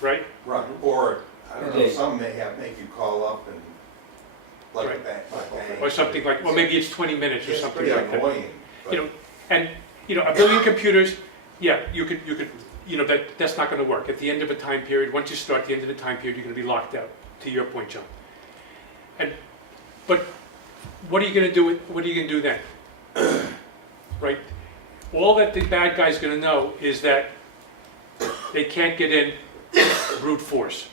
Right? Right. Or, I don't know, some may make you call up and, like Right. a bank. Or something like, well, maybe it's 20 minutes or It's something pretty like that. annoying. You know, and a billion computers, yeah, you could, that's not going to work. At the end of a time period, once you start the end of the time period, you're going to be locked out. To your point, John. But what are you going to do? What are you going to do then? Right? All that the bad guy's going to know is that they can't get in brute force.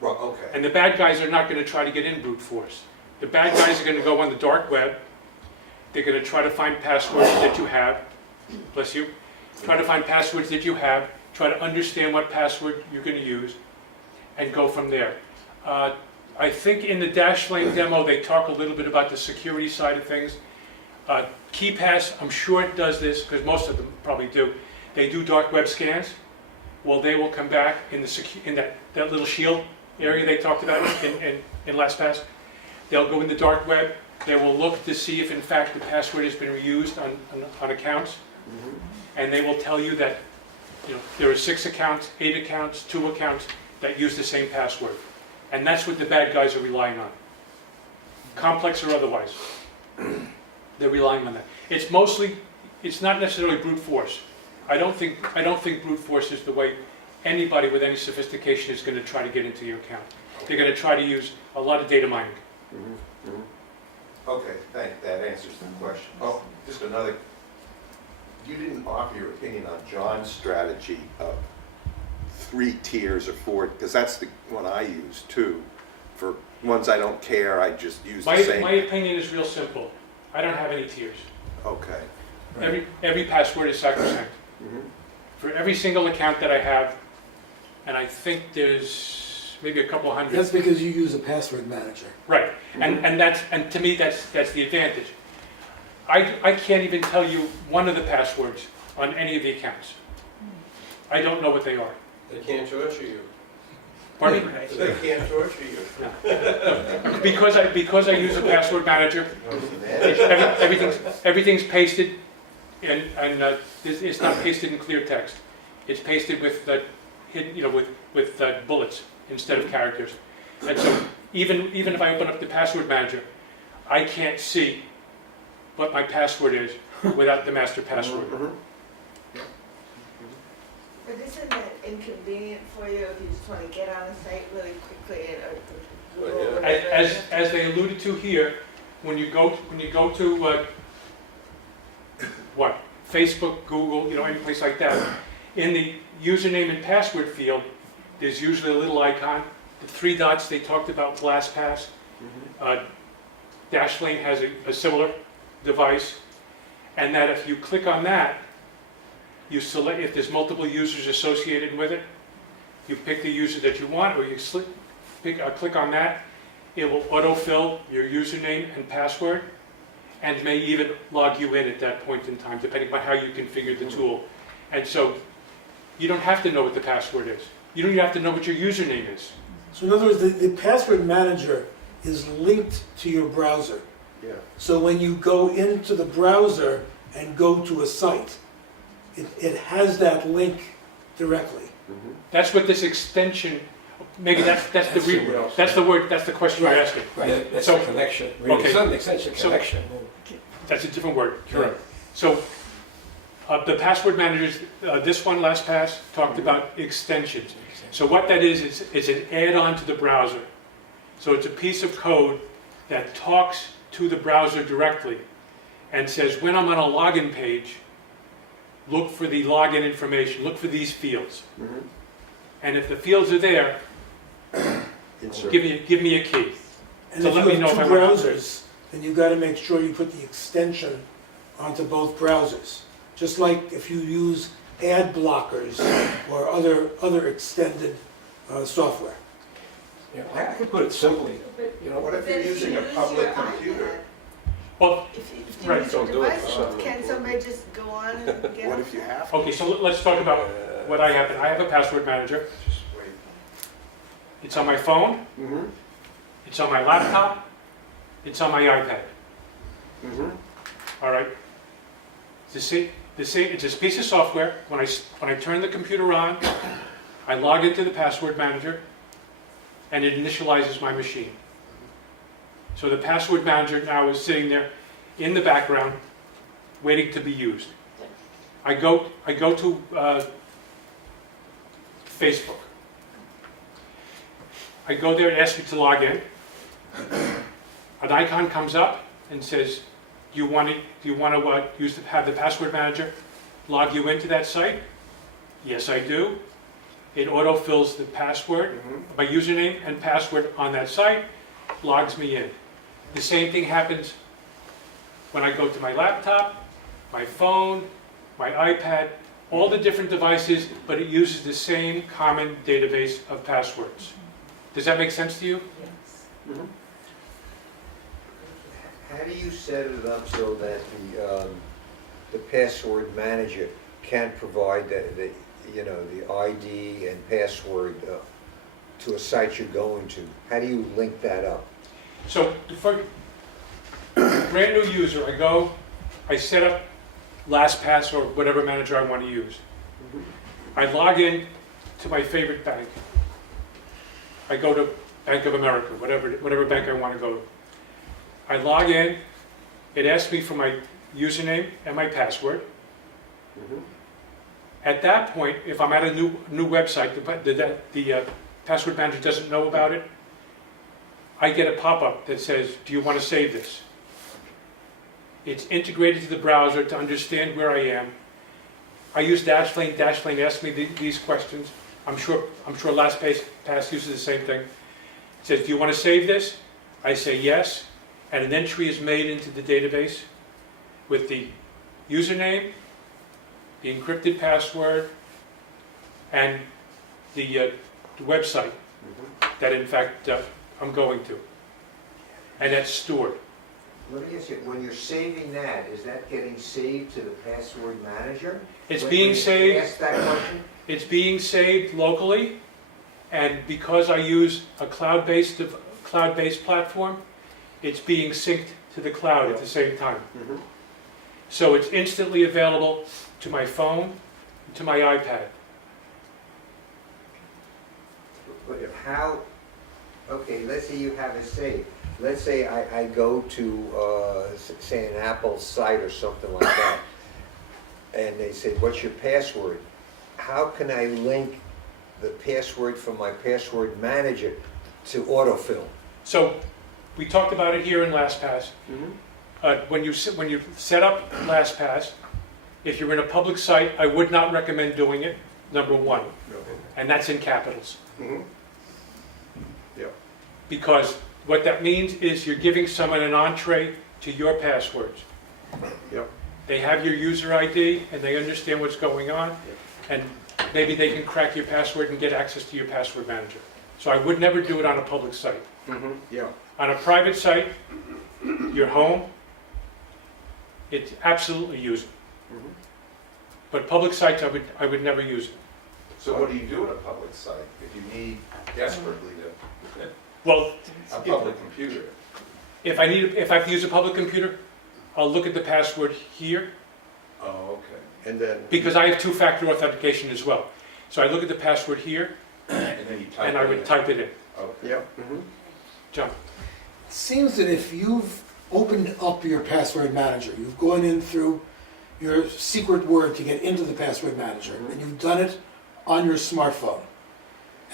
Right, okay. And the bad guys are not going to try to get in brute force. The bad guys are going to go on the dark web. They're going to try to find passwords that you have. Bless you. Try to find passwords that you have. Try to understand what password you're going to use, and go from there. I think in the Dashlane demo they talk a little bit about the security side of things. Keepass, I'm sure it does this, because most of them probably do. They do dark web scans. Well, they will come back in that little shield area they talked about in LastPass. They'll go in the dark web. They will look to see if in fact the password has been reused on accounts. And they will tell you that there are 6 accounts, 8 accounts, 2 accounts that use the same password. And that's what the bad guys are relying on. Complex or otherwise. They're relying on that. It's not necessarily brute force. I don't think brute force is the way anybody with any sophistication is going to try to get into your account. They're going to try to use a lot of data mining. Okay, that answers the question. Oh, just another, you didn't offer your opinion on John's strategy of 3 tiers or 4, because that's the one I use too. For ones I don't care, I just use the same. My opinion is real simple. I don't have any tiers. Okay. Every password is sacrosanct. For every single account that I have, and I think there's maybe a couple hundred. That's because you use a password manager. Right, and to me that's the advantage. I can't even tell you one of the passwords on any of the accounts. I don't know what they are. They can't torture you. Pardon me? They can't torture you. Because I use a password manager, everything's pasted, and it's not pasted in clear text. It's pasted with with bullets instead of characters. And so even if I open up the password manager, I can't see what my password is without the master password. But isn't that inconvenient for you if you just want to get on a site really quickly and As they alluded to here, when you go to Facebook, Google, any place like that, in the username and password field, there's usually a little icon. The 3 dots they talked about with LastPass. Dashlane has a similar device, and that if you click on that, you select, if there's multiple users associated with it, you pick the user that you want, or you click on that. it will autofill your username and password, and may even log you in at that point in time, depending on how you configure the tool. And so you don't have to know what the password is. You don't even have to know what your username is. So in other words, the password manager is linked to your browser. Yeah. So when you go into the browser and go to a site, it has that link directly. That's what this extension, maybe that's the word, that's the question you're asking. Right, that's So- a connection. okay. It's not an extension, So- connection. That's a different word, correct. So the password managers, this one, LastPass, talked about extensions. So what that is, it's an add-on to the browser. So it's a piece of code that talks to the browser directly and says, when I'm on a login page, look for the login information, look for these fields. And if the fields are there, give me a key. And So if let you me know have if two I want to. browsers, then you've got to make sure you put the extension onto both browsers. Just like if you use ad blockers or other extended software. Yeah, I could put it simply, You know, what if you're using a public computer? Well, If you right. use your Don't do it. device, can somebody just go on and get What on if you that? have? Okay, so let's talk about what I have. I have a password manager. Just wait. It's on my phone, it's on my laptop, it's on my iPad. All right? It's a piece of software. When I turn the computer on, I log into the password manager, and it initializes my machine. So the password manager now is sitting there in the background, waiting to be used. I go to Facebook. I go there, it asks me to log in. An icon comes up and says, do you want to have the password manager log you into that site? Yes, I do. It autofills the password, my username and password on that site, logs me in. The same thing happens when I go to my laptop, my phone, my iPad, all the different devices, but it uses the same common database of passwords. Does that make sense to you? Yes. How do you set it up so that the password manager can provide the ID and password to a site you're going to? How do you link that up? So for brand new user, I set up LastPass or whatever manager I want to use. I log in to my favorite bank. I go to Bank of America, whatever bank I want to go to. I log in, it asks me for my username and my password. At that point, if I'm at a new website, the password manager doesn't know about it, I get a pop-up that says, do you want to save this? It's integrated to the browser to understand where I am. I use Dashlane. Dashlane asks me these questions. I'm sure LastPass uses the same thing. It says, do you want to save this? I say yes, and an entry is made into the database with the username, the encrypted password, and the website that in fact I'm going to. And that's stored. Let me ask you, when you're saving that, is that getting saved to the password manager? It's When being you saved. ask that question? It's being saved locally, and because I use a cloud-based platform, it's being synced to the cloud at the same time. So it's instantly available to my phone, to my iPad. But how, okay, let's say you have it saved. Let's say I go to, say, an Apple site or something like that, and they say, what's your password? How can I link the password from my password manager to autofill? So we talked about it here in LastPass. When you set up LastPass, if you're in a public site, I would not recommend doing it, number one. And that's in capitals. Because what that means is you're giving someone an entree to your passwords. They have your user ID and they understand what's going on, and maybe they can crack your password and get access to your password manager. So I would never do it on a public site. On a private site, your home, it's absolutely use it. But public sites, I would never use it. So what do you do at a public site if you need desperately Well, a public computer? if I have to use a public computer, I'll look at the password here, Oh, okay. And then, because I have two-factor authentication as well. So I look at the password here, And then you type and I it would in. type it in. Okay. yep. John? It seems that if you've opened up your password manager, you've gone in through your secret word to get into the password manager, and you've done it on your smartphone.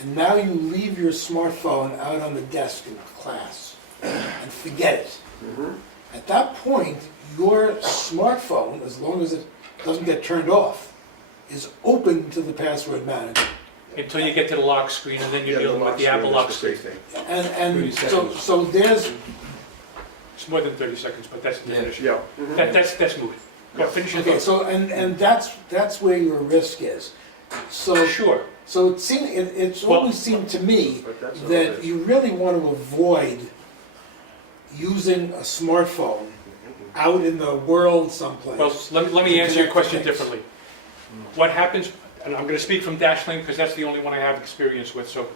And now you leave your smartphone out on the desk in class and forget it. At that point, your smartphone, as long as it doesn't get turned off, is open to the password manager. Until you get to the lock screen, and then you're Yeah, dealing with the Apple lock screen. And so there's, It's more than 30 seconds, but that's the definition. Yeah. That's moot. Go, finish your okay, thought. so, and that's where your risk is. So, Sure. so it's Well- always seemed to me But that's all it that is. you really want to avoid using a smartphone out in the world someplace. Well, let me to answer your connect question to things. differently. What happens, and I'm going to speak from Dashlane because that's the only one I have experience with, so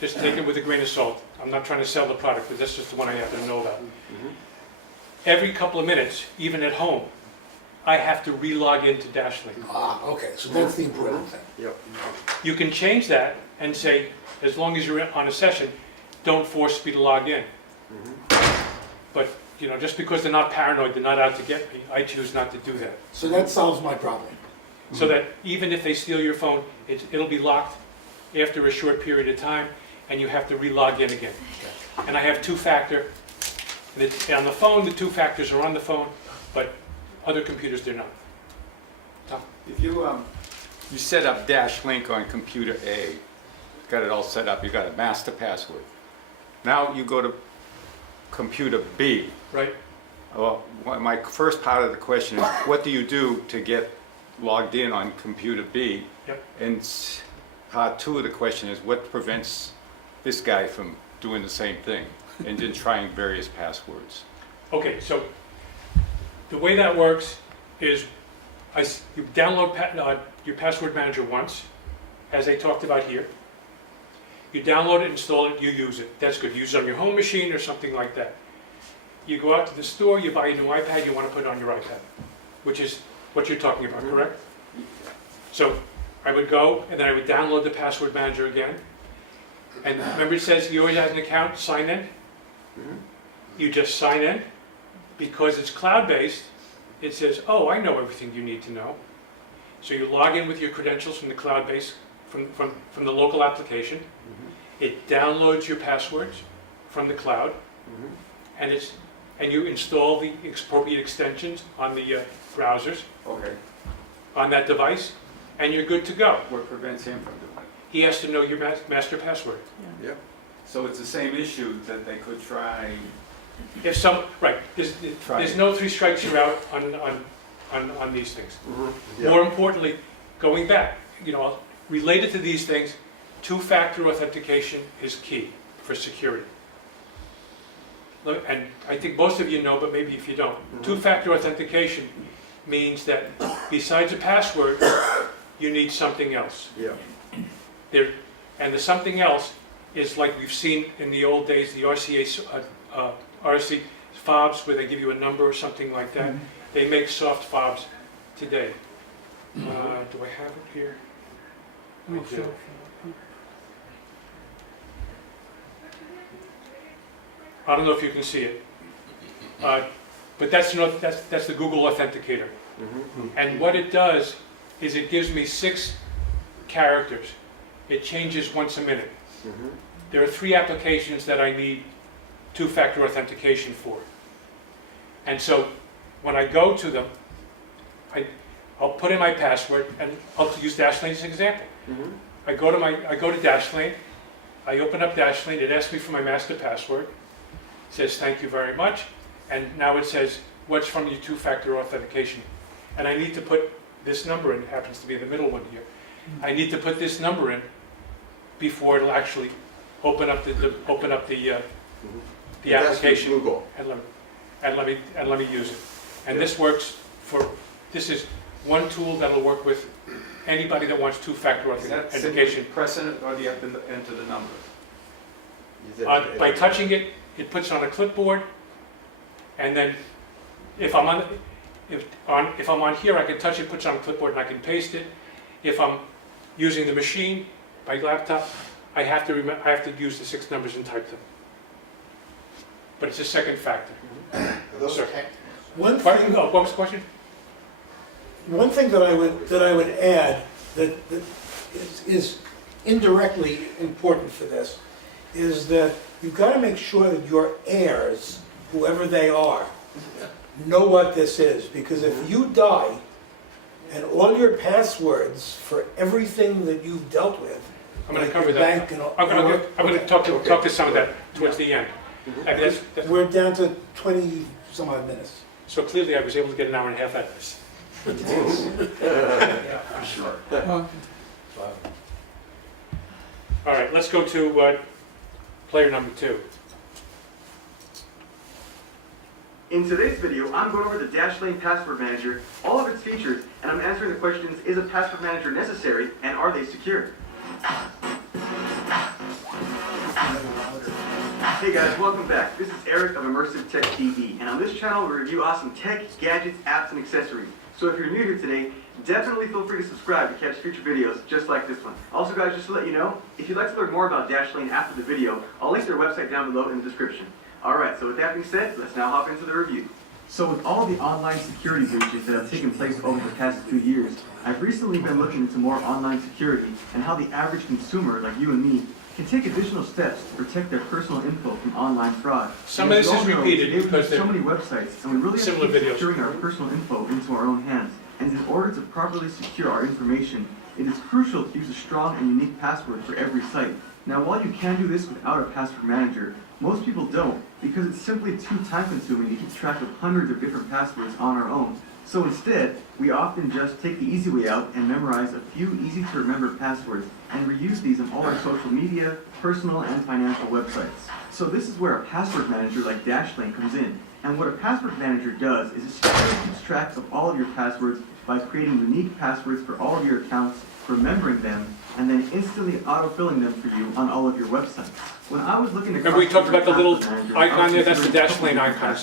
just take it with a grain of salt. I'm not trying to sell the product, but that's just the one I happen to know about. Every couple of minutes, even at home, I have to re-log into Dashlane. Ah, okay, so that's the important thing. Yep. You can change that and say, as long as you're on a session, don't force me to log in. But, you know, just because they're not paranoid, they're not out to get me, I choose not to do that. So that solves my problem. So that even if they steal your phone, it'll be locked after a short period of time, and you have to re-log in again. And I have two-factor, and on the phone, the two factors are on the phone, but other computers, they're not. Tom? If you set up Dashlane on computer A, got it all set up, you got a master password. Now you go to computer B. Right? Well, my first part of the question is, what do you do to get logged in on computer B? Yep. And part two of the question is, what prevents this guy from doing the same thing and then trying various passwords? Okay, so the way that works is you download your password manager once, as I talked about here. You download it, install it, you use it. That's good. Use it on your home machine or something like that. You go out to the store, you buy a new iPad, you want to put it on your iPad, which is what you're talking about, correct? So I would go, and then I would download the password manager again. And remember it says you always have an account, sign in? You just sign in. Because it's cloud-based, it says, oh, I know everything you need to know. So you log in with your credentials from the cloud-based, from the local application. It downloads your passwords from the cloud, and you install the appropriate extensions on the browsers Okay. on that device, and you're good to go. What prevents him from doing it? He has to know your master password. Yep. So it's the same issue that they could try. If right, there's no three strikes you're out on these things. Yep. More importantly, going back, related to these things, two-factor authentication is key for security. And I think most of you know, but maybe if you don't, two-factor authentication means that besides a password, you need something else. Yeah. And the something else is like we've seen in the old days, the RC fobs, where they give you a number or something like that. They make soft fobs today. Do I have it here? I do. I don't know if you can see it, but that's the Google Authenticator. And what it does is it gives me 6 characters. It changes once a minute. There are 3 applications that I need two-factor authentication for. And so when I go to them, I'll put in my password, and I'll use Dashlane as an example. I go to Dashlane, I open up Dashlane, it asks me for my master password, it says thank you very much, and now it says what's from your two-factor authentication. And I need to put this number in, it happens to be the middle one here. I need to put this number in before it'll actually open up the the That's application. Google. And let me use it. And this works this is one tool that'll work with anybody that wants two-factor Is that authentication. pressing it, or do you have to enter the number? By touching it, it puts on a clipboard, and then if I'm on here, I can touch it, puts on a clipboard, and I can paste it. If I'm using the machine, my laptop, I have to use the 6 numbers and type them. But it's a second factor. Sir. One Pardon? thing, What was the question? one thing that I would add that is indirectly important for this is that you've got to make sure that your heirs, whoever they are, know what this is. Because if you die and all your passwords for everything that you've dealt with, I'm going to like cover your that. bank and all, I'm going to talk to some of that towards the end. I mean, that's, we're down to 20 some odd minutes. so clearly, I was able to get an hour and a half out of this. Yeah, for sure. All right, let's go to player number 2. In today's video, I'm going over the Dashlane Password Manager, all of its features, and I'm answering the questions, is a password manager necessary, and are they secure? Hey guys, welcome back. This is Eric of Immersive Tech TV, and on this channel we review awesome tech, gadgets, apps, and accessories. So if you're new here today, definitely feel free to subscribe to catch future videos just like this one. Also guys, just to let you know, if you'd like to learn more about Dashlane after the video, I'll link their website down below in the description. Alright, so with that being said, let's now hop into the review. So with all the online security breaches that have taken place over the past few years, I've recently been looking into more online security and how the average consumer, like you and me, can take additional steps to protect their personal info from online fraud. Some of this is repeated because there's so many websites, and we really have to similar keep videos. securing our personal info into our own hands. And in order to properly secure our information, it is crucial to use a strong and unique password for every site. Now, while you can do this without a password manager, most people don't, because it's simply too time-consuming to keep track of hundreds of different passwords on our own. So instead, we often just take the easy way out and memorize a few easy-to-remember passwords and reuse these on all our social media, personal, and financial websites. So this is where a password manager like Dashlane comes in. And what a password manager does is it securely keeps track of all of your passwords by creating unique passwords for all of your accounts, remembering them, and then instantly autofilling them for you on all of your websites. When I was looking to Remember we talked about the little icon there? That's the Dashlane icon.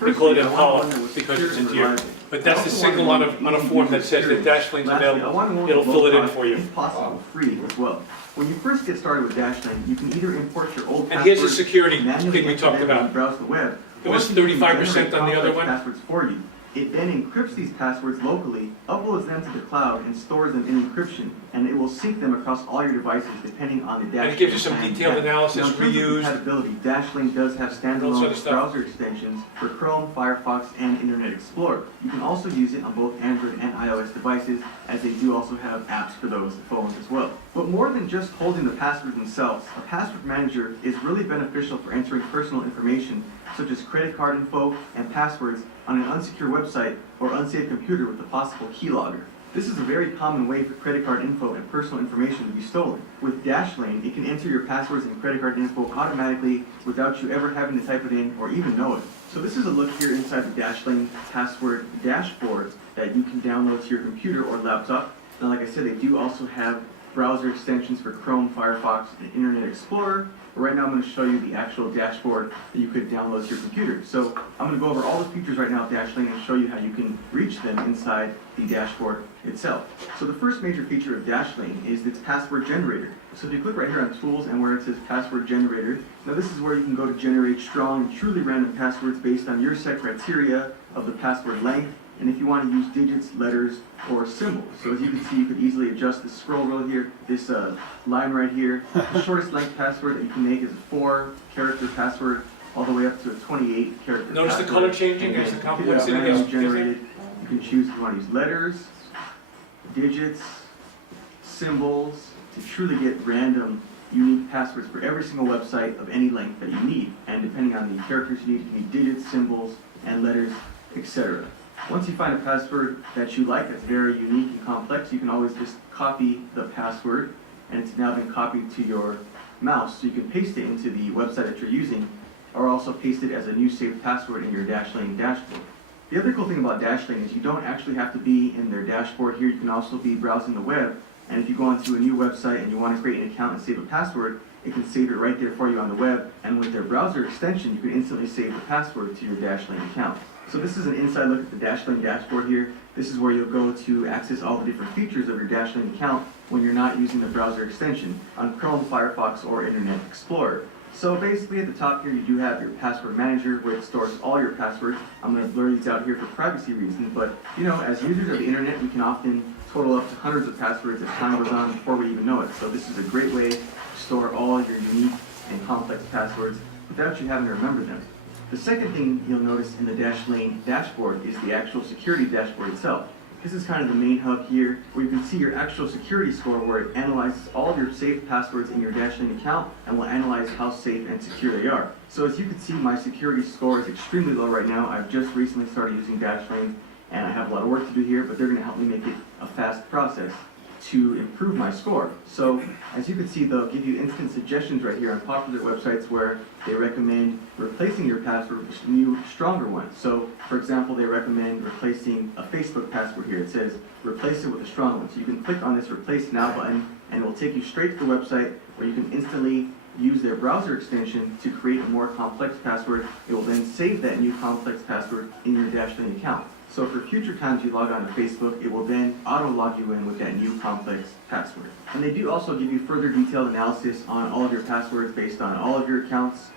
We call it Impala because it's in here. But that's the signal on a form that says that Dashlane's available. It'll fill it in for you. If possible, free as well. When you first get started with Dashlane, you can either import your old And here's the passwords, security manually thing we enter talked them when you about. browse the web, It was or you can 35% generate on the other complex one. passwords for you. It then encrypts these passwords locally, uploads them to the cloud, and stores them in encryption. And it will sync them across all your devices depending on the Dashlane. And it gives you some plan detailed set. analysis, Now, in terms of reused. compatibility, Dashlane does have All sort of standalone stuff. browser extensions for Chrome, Firefox, and Internet Explorer. You can also use it on both Android and iOS devices, as they do also have apps for those phones as well. But more than just holding the passwords themselves, a password manager is really beneficial for entering personal information, such as credit card info and passwords on an unsecure website or unsafe computer with a possible key logger. This is a very common way for credit card info and personal information to be stolen. With Dashlane, it can enter your passwords and credit card info automatically without you ever having to type it in or even know it. So this is a look here inside the Dashlane password dashboard that you can download to your computer or laptop. Now, like I said, they do also have browser extensions for Chrome, Firefox, and Internet Explorer. But right now I'm going to show you the actual dashboard that you could download to your computer. So I'm going to go over all the features right now of Dashlane and show you how you can reach them inside the dashboard itself. So the first major feature of Dashlane is its password generator. So if you click right here on Tools and where it says Password Generator, now this is where you can go to generate strong and truly random passwords based on your set criteria of the password length, and if you want to use digits, letters, or symbols. So as you can see, you could easily adjust this scroll wheel here, this line right here. The shortest length password that you can make is a 4-character password, all the way up to a 28-character Notice password. the color changing as the complexity gets generated. You can choose if you want to use letters, digits, symbols, to truly get random, unique passwords for every single website of any length that you need. And depending on the characters you need, it can be digits, symbols, and letters, etc. Once you find a password that you like that's very unique and complex, you can always just copy the password, and it's now been copied to your mouse, so you can paste it into the website that you're using, are also pasted as a new saved password in your Dashlane dashboard. The other cool thing about Dashlane is you don't actually have to be in their dashboard here. You can also be browsing the web, and if you go onto a new website and you want to create an account and save a password, it can save it right there for you on the web, and with their browser extension, you can instantly save the password to your Dashlane account. So this is an inside look at the Dashlane dashboard here. This is where you'll go to access all the different features of your Dashlane account when you're not using the browser extension on Chrome, Firefox, or Internet Explorer. So basically at the top here you do have your password manager where it stores all your passwords. I'm going to blur these out here for privacy reasons, but you know, as users of the internet we can often total up to hundreds of passwords as time goes on before we even know it. So this is a great way to store all your unique and complex passwords without you having to remember them. The second thing you'll notice in the Dashlane dashboard is the actual security dashboard itself. This is kind of the main hub here where you can see your actual security score where it analyzes all of your saved passwords in your Dashlane account and will analyze how safe and secure they are. So as you can see, my security score is extremely low right now. I've just recently started using Dashlane and I have a lot of work to do here, but they're going to help me make it a fast process to improve my score. So as you can see, they'll give you instant suggestions right here on popular websites where they recommend replacing your password with a new, stronger one. So for example, they recommend replacing a Facebook password here. It says replace it with a strong one. So you can click on this replace now button and it will take you straight to the website where you can instantly use their browser extension to create a more complex password. It will then save that new complex password in your Dashlane account. So for future times you log on to Facebook, it will then auto-log you in with that new complex password. And they do also give you further detailed analysis on all of your passwords based on all of your accounts,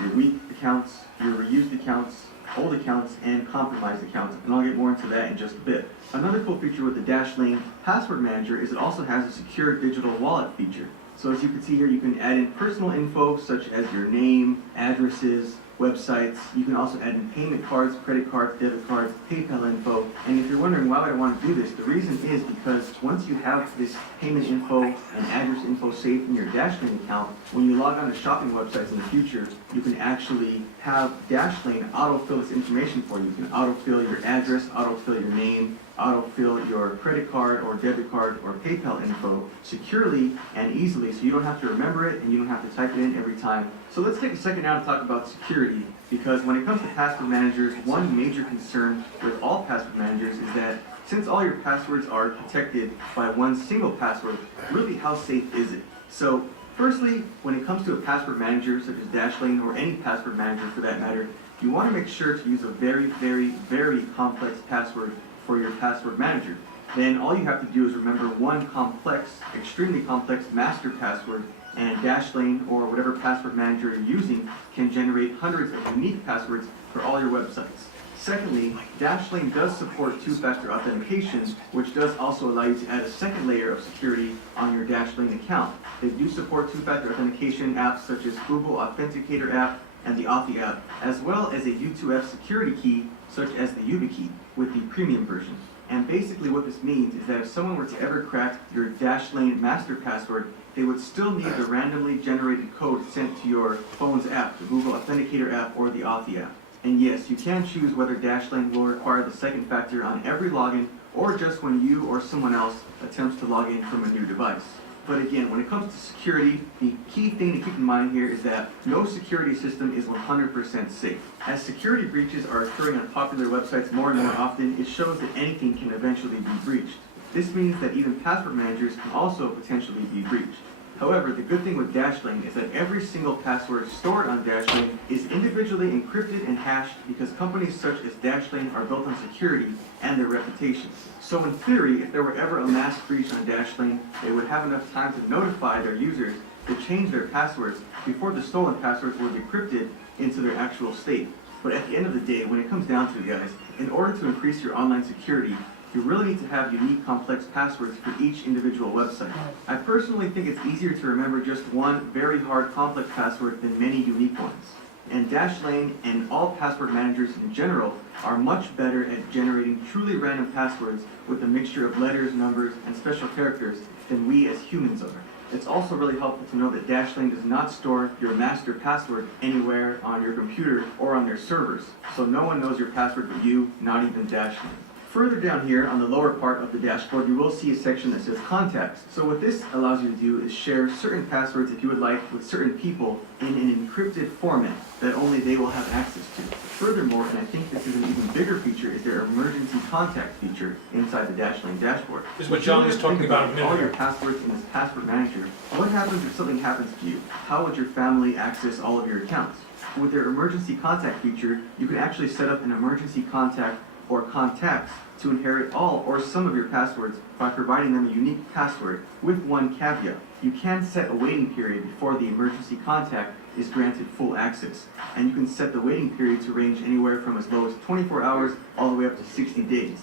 your weak accounts, your reused accounts, old accounts, and compromised accounts. And I'll get more into that in just a bit. Another cool feature with the Dashlane Password Manager is it also has a secure digital wallet feature. So as you can see here, you can add in personal info such as your name, addresses, websites. You can also add in payment cards, credit cards, debit cards, PayPal info. And if you're wondering why would I want to do this, the reason is because once you have this payment info and address info saved in your Dashlane account, when you log on to shopping websites in the future, you can actually have Dashlane autofill this information for you. You can autofill your address, autofill your name, autofill your credit card or debit card or PayPal info securely and easily, so you don't have to remember it and you don't have to type it in every time. So let's take a second now to talk about security, because when it comes to password managers, one major concern with all password managers is that since all your passwords are protected by one single password, really how safe is it? So firstly, when it comes to a password manager such as Dashlane or any password manager for that matter, you want to make sure to use a very, very, very complex password for your password manager. Then all you have to do is remember one complex, extremely complex master password, and Dashlane or whatever password manager you're using can generate hundreds of unique passwords for all your websites. Secondly, Dashlane does support two-factor authentication, which does also allow you to add a second layer of security on your Dashlane account. They do support two-factor authentication apps such as Google Authenticator app and the Authy app, as well as a U2F security key such as the YubiKey with the premium version. And basically what this means is that if someone were to ever crack your Dashlane master password, they would still need the randomly generated code sent to your phone's app, the Google Authenticator app or the Authy app. And yes, you can choose whether Dashlane will require the second factor on every login or just when you or someone else attempts to log in from a new device. But again, when it comes to security, the key thing to keep in mind here is that no security system is 100% safe. As security breaches are occurring on popular websites more and more often, it shows that anything can eventually be breached. This means that even password managers can also potentially be breached. However, the good thing with Dashlane is that every single password stored on Dashlane is individually encrypted and hashed because companies such as Dashlane are built on security and their reputation. So in theory, if there were ever a mass breach on Dashlane, they would have enough time to notify their users to change their passwords before the stolen passwords were decrypted into their actual state. But at the end of the day, when it comes down to it, guys, in order to increase your online security, you really need to have unique complex passwords for each individual website. I personally think it's easier to remember just one very hard complex password than many unique ones. And Dashlane and all password managers in general are much better at generating truly random passwords with a mixture of letters, numbers, and special characters than we as humans are. It's also really helpful to know that Dashlane does not store your master password anywhere on your computer or on their servers. So no one knows your password but you, not even Dashlane. Further down here on the lower part of the dashboard, you will see a section that says contacts. So what this allows you to do is share certain passwords, if you would like, with certain people in an encrypted format that only they will have access to. Furthermore, and I think this is an even bigger feature, is their emergency contact feature inside the Dashlane dashboard. This is what John was talking about a minute all your ago. passwords in this password manager. What happens if something happens to you? How would your family access all of your accounts? With their emergency contact feature, you can actually set up an emergency contact or contacts to inherit all or some of your passwords by providing them a unique password with one caveat. You can set a waiting period before the emergency contact is granted full access. And you can set the waiting period to range anywhere from as low as 24 hours all the way up to 60 days.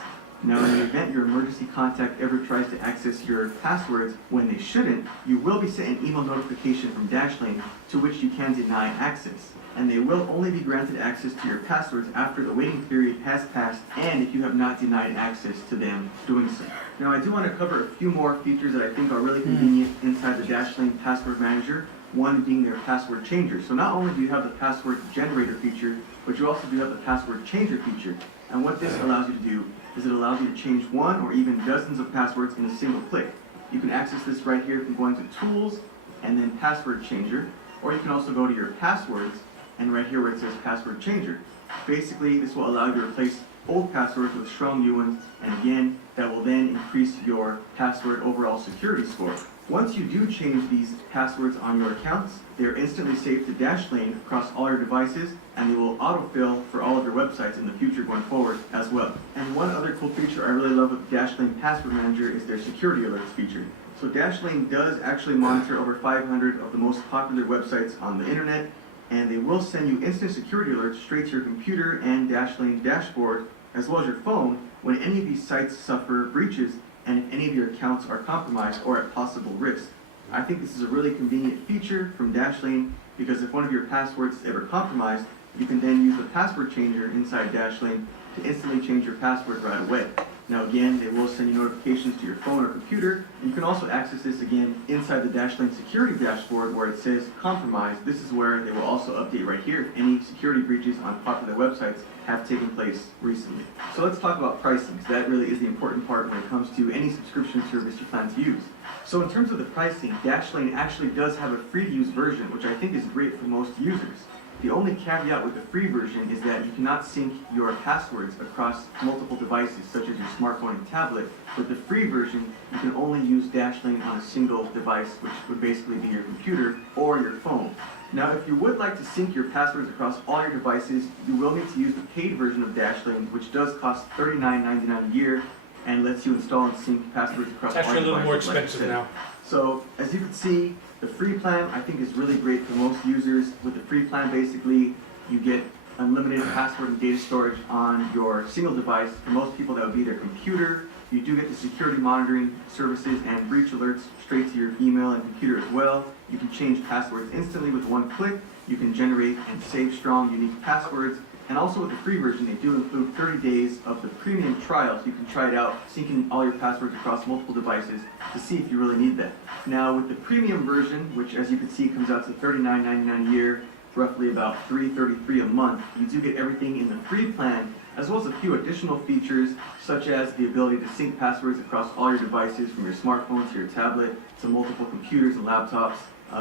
Now, in the event your emergency contact ever tries to access your passwords when they shouldn't, you will be sent an email notification from Dashlane to which you can deny access. And they will only be granted access to your passwords after the waiting period has passed and if you have not denied access to them doing so. Now, I do want to cover a few more features that I think are really convenient inside the Dashlane Password Manager, one being their password changer. So not only do you have the password generator feature, but you also do have the password changer feature. And what this allows you to do is it allows you to change one or even dozens of passwords in a single click. You can access this right here from going to Tools and then Password Changer, or you can also go to your passwords and right here where it says Password Changer. Basically, this will allow you to replace old passwords with strong new ones, and again, that will then increase your password overall security score. Once you do change these passwords on your accounts, they are instantly saved to Dashlane across all your devices, and they will autofill for all of your websites in the future going forward as well. And one other cool feature I really love with Dashlane Password Manager is their security alerts feature. So Dashlane does actually monitor over 500 of the most popular websites on the internet, and they will send you instant security alerts straight to your computer and Dashlane dashboard, as well as your phone, when any of these sites suffer breaches and if any of your accounts are compromised or at possible risk. I think this is a really convenient feature from Dashlane because if one of your passwords is ever compromised, you can then use the password changer inside Dashlane to instantly change your password right away. Now again, they will send you notifications to your phone or computer. And you can also access this again inside the Dashlane security dashboard where it says compromised. This is where they will also update right here if any security breaches on popular websites have taken place recently. So let's talk about pricing, because that really is the important part when it comes to any subscription service you plan to use. So in terms of the pricing, Dashlane actually does have a free-to-use version, which I think is great for most users. The only caveat with the free version is that you cannot sync your passwords across multiple devices, such as your smartphone and tablet. With the free version, you can only use Dashlane on a single device, which would basically be your computer or your phone. Now, if you would like to sync your passwords across all your devices, you will need to use the paid version of Dashlane, which does cost $39.99 a year and lets you install and sync passwords across all It's actually a your little more devices, like I expensive said. now. So, as you can see, the free plan I think is really great for most users. With the free plan, basically, you get unlimited password and data storage on your single device. For most people, that would be their computer. You do get the security monitoring services and breach alerts straight to your email and computer as well. You can change passwords instantly with one click. You can generate and save strong, unique passwords. And also with the free version, they do include 30 days of the premium trial, so you can try it out, syncing all your passwords across multiple devices to see if you really need that. Now, with the premium version, which as you can see comes out to $39.99 a year, roughly about $333 a month, you do get everything in the free plan, as well as a few additional features, such as the ability to sync passwords across all your devices, from your smartphone to your tablet to multiple computers and laptops.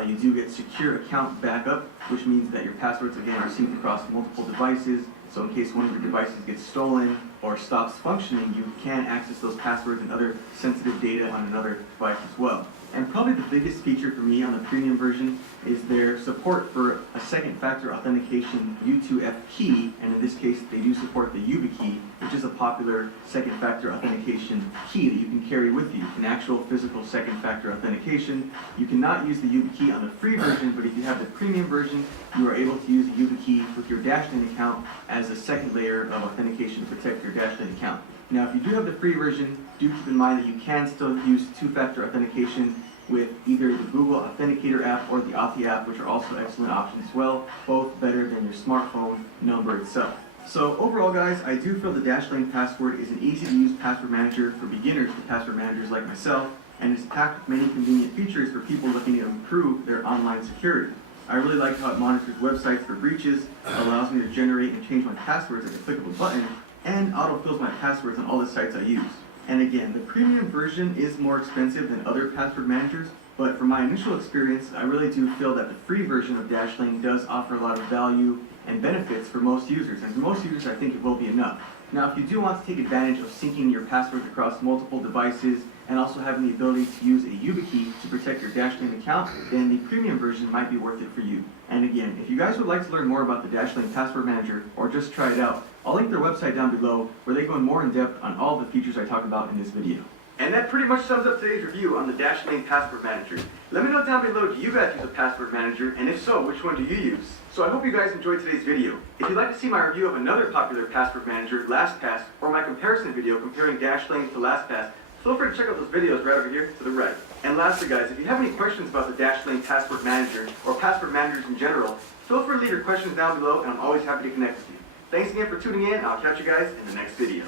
You do get secure account backup, which means that your passwords, again, are synced across multiple devices. So in case one of your devices gets stolen or stops functioning, you can access those passwords and other sensitive data on another device as well. And probably the biggest feature for me on the premium version is their support for a second factor authentication U2F key, and in this case they do support the YubiKey, which is a popular second factor authentication key that you can carry with you, an actual physical second factor authentication. You cannot use the YubiKey on the free version, but if you have the premium version, you are able to use the YubiKey with your Dashlane account as a second layer of authentication to protect your Dashlane account. Now, if you do have the free version, do keep in mind that you can still use two-factor authentication with either the Google Authenticator app or the Authy app, which are also excellent options as well, both better than your smartphone number itself. So overall, guys, I do feel the Dashlane Password is an easy-to-use password manager for beginners to password managers like myself, and it's packed with many convenient features for people looking to improve their online security. I really like how it monitors websites for breaches, allows me to generate and change my passwords at the click of a button, and autofills my passwords on all the sites I use. And again, the premium version is more expensive than other password managers, but from my initial experience, I really do feel that the free version of Dashlane does offer a lot of value and benefits for most users, and for most users I think it will be enough. Now, if you do want to take advantage of syncing your passwords across multiple devices and also having the ability to use a YubiKey to protect your Dashlane account, then the premium version might be worth it for you. And again, if you guys would like to learn more about the Dashlane Password Manager or just try it out, I'll link their website down below where they go in more in depth on all the features I talk about in this video. And that pretty much sums up today's review on the Dashlane Password Manager. Let me know down below, do you guys use a password manager? And if so, which one do you use? So I hope you guys enjoyed today's video. If you'd like to see my review of another popular password manager, LastPass, or my comparison video comparing Dashlane to LastPass, feel free to check out those videos right over here to the right. And lastly guys, if you have any questions about the Dashlane Password Manager, or password managers in general, feel free to leave your questions down below and I'm always happy to connect with you. Thanks again for tuning in, and I'll catch you guys in the next video.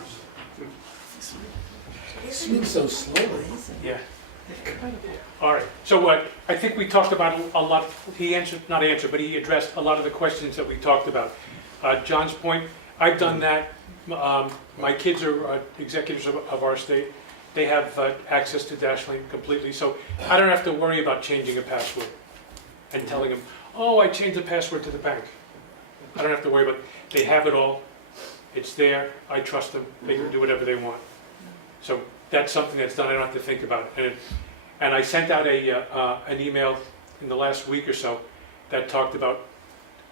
Speak so slowly. Yeah. All right, so I think we talked about a lot, he answered, not answered, but he addressed a lot of the questions that we talked about. John's point, I've done that. My kids are executives of our state. They have access to Dashlane completely, so I don't have to worry about changing a password and telling them, oh, I changed the password to the bank. I don't have to worry about it. They have it all. It's there. I trust them. They can do whatever they want. So that's something that's done. I don't have to think about it. And I sent out an email in the last week or so that talked about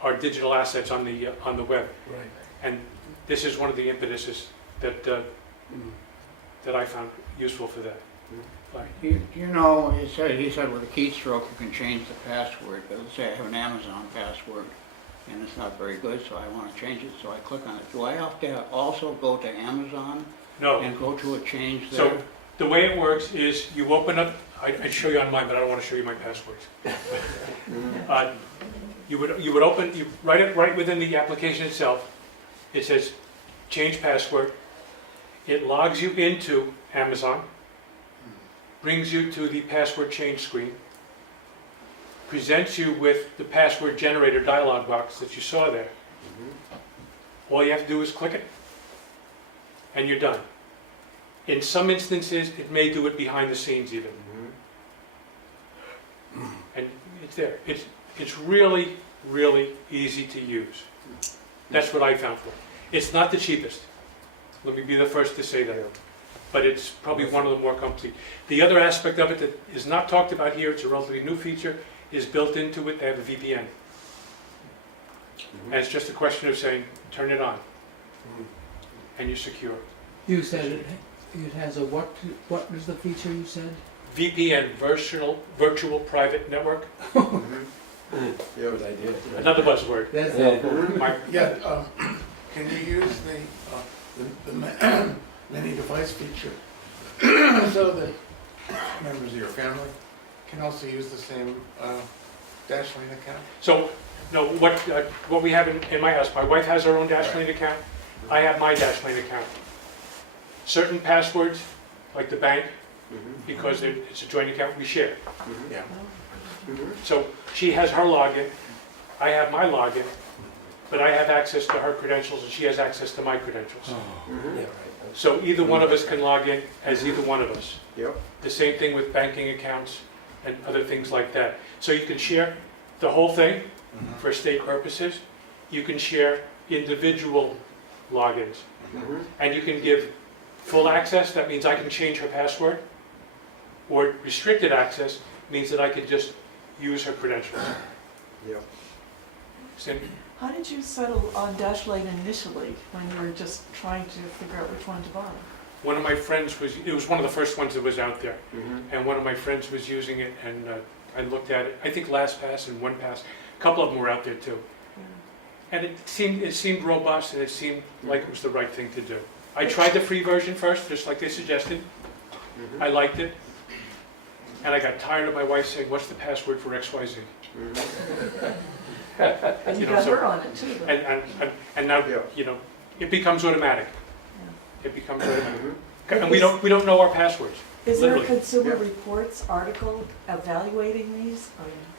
our digital assets on the web. Right. And this is one of the impetuses that that I found useful for that. You know, he said with a keystroke you can change the password, but let's say I have an Amazon password and it's not very good, so I want to change it, so I click on it. Do I have to also go to Amazon? No. And go to a change there? So the way it works is you open up, I'd show you on mine, but I don't want to show you my passwords. You would open, you write it right within the application itself. It says change password. It logs you into Amazon, brings you to the password change screen, presents you with the password generator dialog box that you saw there. All you have to do is click it, and you're done. In some instances, it may do it behind the scenes even. And it's there. It's really, really easy to use. That's what I found for it. It's not the cheapest. Let me be the first to say that. But it's probably one of the more complete. The other aspect of it that is not talked about here, it's a relatively new feature, is built into it. They have a VPN. And it's just a question of saying, turn it on. And you're secure. You said it has a what was the feature you said? VPN, virtual private network. Yeah, good idea. Another buzzword. That's Yeah, can you use the many device feature so that members of your family can also use the same Dashlane account? So, no, what we have in my house, my wife has her own Dashlane account. I have my Dashlane account. Certain passwords, like the bank, because it's a joint account, we share. Yeah. So she has her login, I have my login, but I have access to her credentials and she has access to my credentials. Yeah, right. So either one of us can log in as either one of us. Yep. The same thing with banking accounts and other things like that. So you can share the whole thing for state purposes. You can share individual logins. And you can give full access, that means I can change her password. Or restricted access means that I can just use her credentials. Yep. Cindy? How did you settle on Dashlane initially when you were just trying to figure out which one to buy? One of my friends it was one of the first ones that was out there. And one of my friends was using it and I looked at it. I think LastPass and OnePass, a couple of them were out there too. And it seemed robust and it seemed like it was the right thing to do. I tried the free version first, just like they suggested. I liked it. And I got tired of my wife saying, what's the password for XYZ? And you got her on it too. And now, it becomes automatic. It becomes automatic. And we don't know our passwords. Is there a Literally. Consumer Yeah. Reports article evaluating these?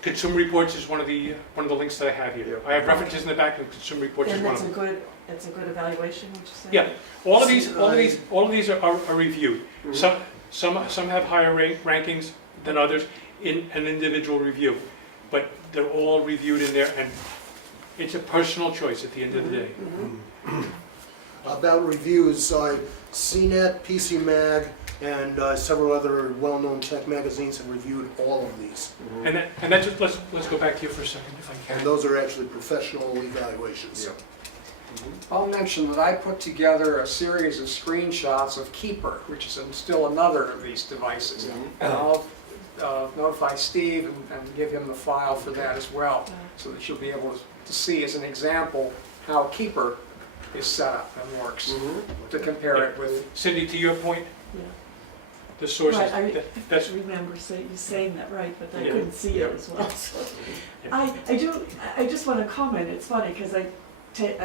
Consumer Reports is one of the links that I have here. I have references in the back, and Consumer Reports is And one it's of a them. good, it's a good evaluation, would you say? Yeah, all of these are reviewed. Some have higher rankings than others in an individual review, but they're all reviewed in there, and it's a personal choice at the end of the day. About reviews, CNET, PC Mag, and several other well-known tech magazines have reviewed all of these. And that's just, let's go back here for a second, if I And can. those are actually professional evaluations. I'll mention that I put together a series of screenshots of Keeper, which is still another of these devices. And I'll notify Steve and give him the file for that as well, so that you'll be able to see as an example how Keeper is set up and works, to compare it with. Cindy, to your point, Yeah. the sources, Right, I that's, remember you saying that right, but I Yeah. couldn't see it as well. So. I just want to comment, it's funny, because I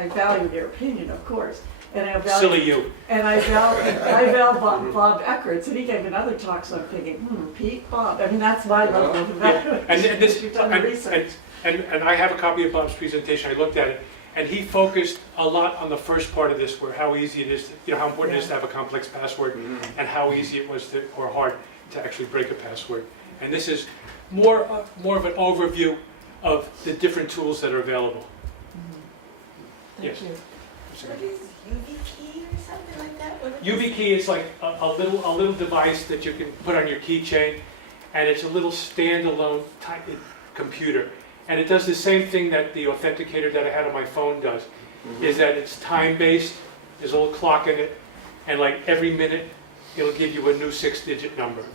value their opinion, of course, and I value. silly you. And I value Bob Eckert's, and he gave another talk, so I'm thinking, Pete, Bob, I mean, that's my level of evaluation. And this, You've done the research. and I have a copy of Bob's presentation, I looked at it, and he focused a lot on the first part of this, where how easy it is, how important it is to have a complex password, and how easy it was to, or hard to actually break a password. And this is more of an overview of the different tools that are available. Thank Yes. you. What is YubiKey or something like that? What is YubiKey is like a little device that you can put on your keychain, and it's a little standalone computer. And it does the same thing that the Authenticator that I had on my phone does, is that it's time-based, there's a little clock in it, and like every minute, it'll give you a new 6-digit number.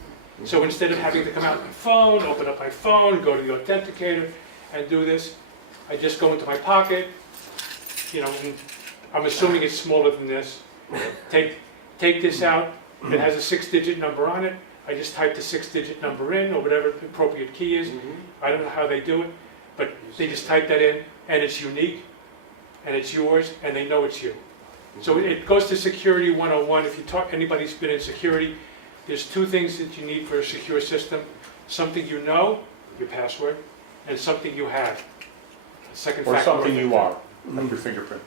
So instead of having to come out my phone, open up my phone, go to the Authenticator, and do this, I just go into my pocket, and I'm assuming it's smaller than this. Take this out, it has a 6-digit number on it, I just type the 6-digit number in, or whatever the appropriate key is. I don't know how they do it, but they just type that in, and it's unique, and it's yours, and they know it's you. So it goes to Security 101. If you talk, anybody's been in security, there's 2 things that you need for a secure system. Something you know, your password, and something you have. Second Or factor. something you are, like your fingerprint.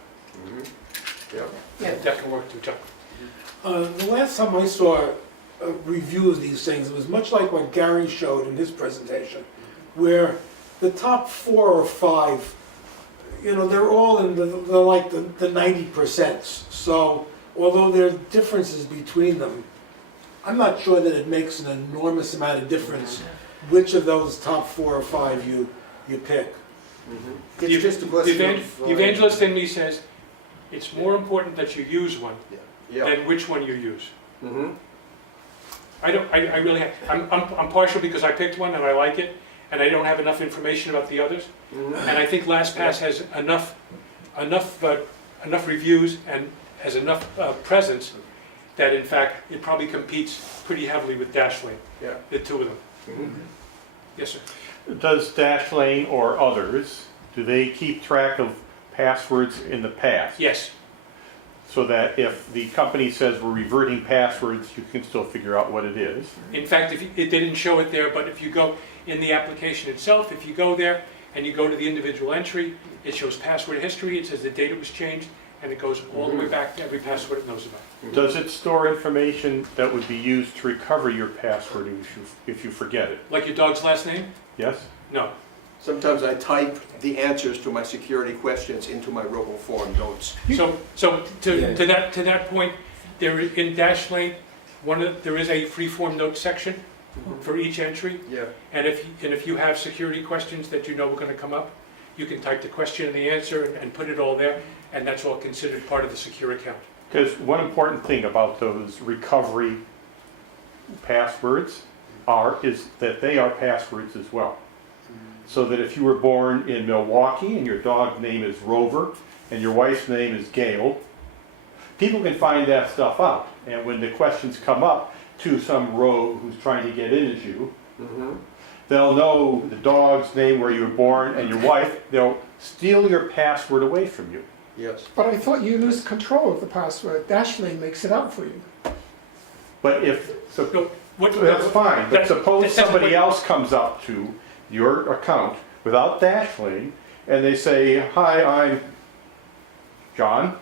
Yeah, that can work too, Chuck. The last time I saw a review of these things, it was much like what Gary showed in his presentation, where the top 4 or 5, they're all in the 90%. So although there are differences between them, I'm not sure that it makes an enormous amount of difference which of those top 4 or 5 you pick. It's just a question The evangelist in me says, it's more important that you use one Yeah. than which one you use. I really have, I'm partial because I picked one and I like it, and I don't have enough information about the others. And I think LastPass has enough reviews and has enough presence that in fact it probably competes pretty heavily with Dashlane. Yeah. The 2 of them. Yes, sir. Does Dashlane or others, do they keep track of passwords in the past? Yes. So that if the company says we're reverting passwords, you can still figure out what it is. In fact, they didn't show it there, but if you go in the application itself, if you go there and you go to the individual entry, it shows password history, it says the date it was changed, and it goes all the way back to every password it knows about. Does it store information that would be used to recover your password if you forget it? Like your dog's last name? Yes? No. Sometimes I type the answers to my security questions into my RoboForm notes. So to that point, there in Dashlane, there is a free-form note section for each entry. Yeah. And if you have security questions that you know are going to come up, you can type the question and the answer and put it all there, and that's all considered part of the secure account. Because one important thing about those recovery passwords is that they are passwords as well. So that if you were born in Milwaukee and your dog's name is Rover and your wife's name is Gail, people can find that stuff out. And when the questions come up to some rogue who's trying to get in as you, they'll know the dog's name, where you were born, and your wife. They'll steal your password away from you. Yes. But I thought you lose control of the password. Dashlane makes it up for you. But That's fine, but That's- suppose that's somebody what- else comes up to your account without Dashlane, and they say, hi, I'm John,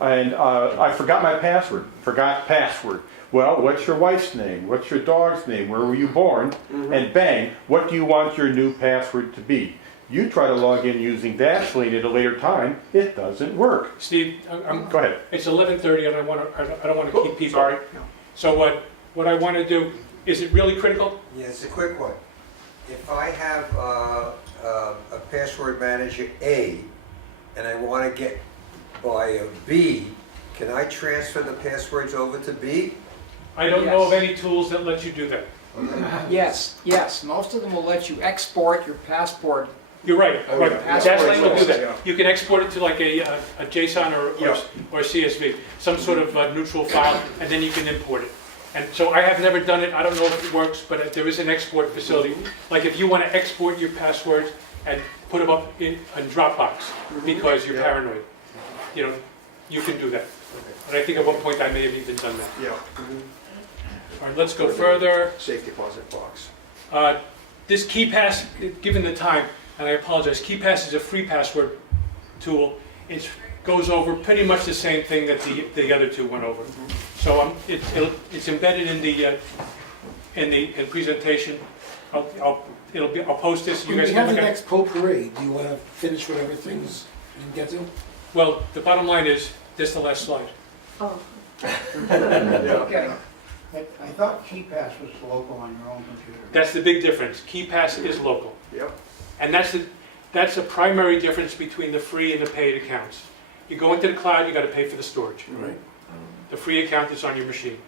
and I forgot my password, forgot password. Well, what's your wife's name? What's your dog's name? Where were you born? And bang, what do you want your new password to be? You try to log in using Dashlane at a later time, it doesn't work. Steve, Go ahead. it's 11:30 and I don't want to keep people. Sorry. So what I want to do, is it really critical? Yeah, it's a quick one. If I have a password manager A and I want to get by a B, can I transfer the passwords over to B? I don't know of any tools that let you do that. Yes, most of them will let you export your passport. You're right, Oh, right. yeah. Dashlane will do Yeah. that. You can export it to like a JSON or CSV, some sort of neutral file, and then you can import it. And so I have never done it, I don't know if it works, but there is an export facility. Like if you want to export your passwords and put them up in Dropbox because you're paranoid, you know, you can do that. And I think at one point I may have even done that. Yeah. All right, let's go further. Safe deposit box. This Keepass, given the time, and I apologize, Keepass is a free password tool. It goes over pretty much the same thing that the other two went over. So it's embedded in the presentation. I'll post this. You When guys we can have the look at. next potpourri, do you want to finish whatever things you can get to? Well, the bottom line is this is the last slide. Oh. Okay. I thought Keepass was local on your own computer. That's the big difference. Keepass is local. Yep. And that's the primary difference between the free and the paid accounts. You go into the cloud, you got to pay for the storage. Right. The free account is on your machine.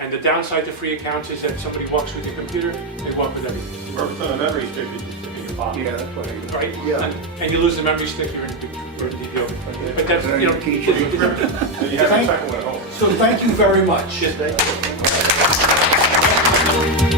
And the downside to free accounts is that somebody walks with your computer, they walk with everything. Or the memory stick is in your pocket. Yeah, that's what I. Right? Yeah. And you lose the memory stick, you're in the over. But that's, you know. Then you have a second one at home. So thank you very much. Thank you.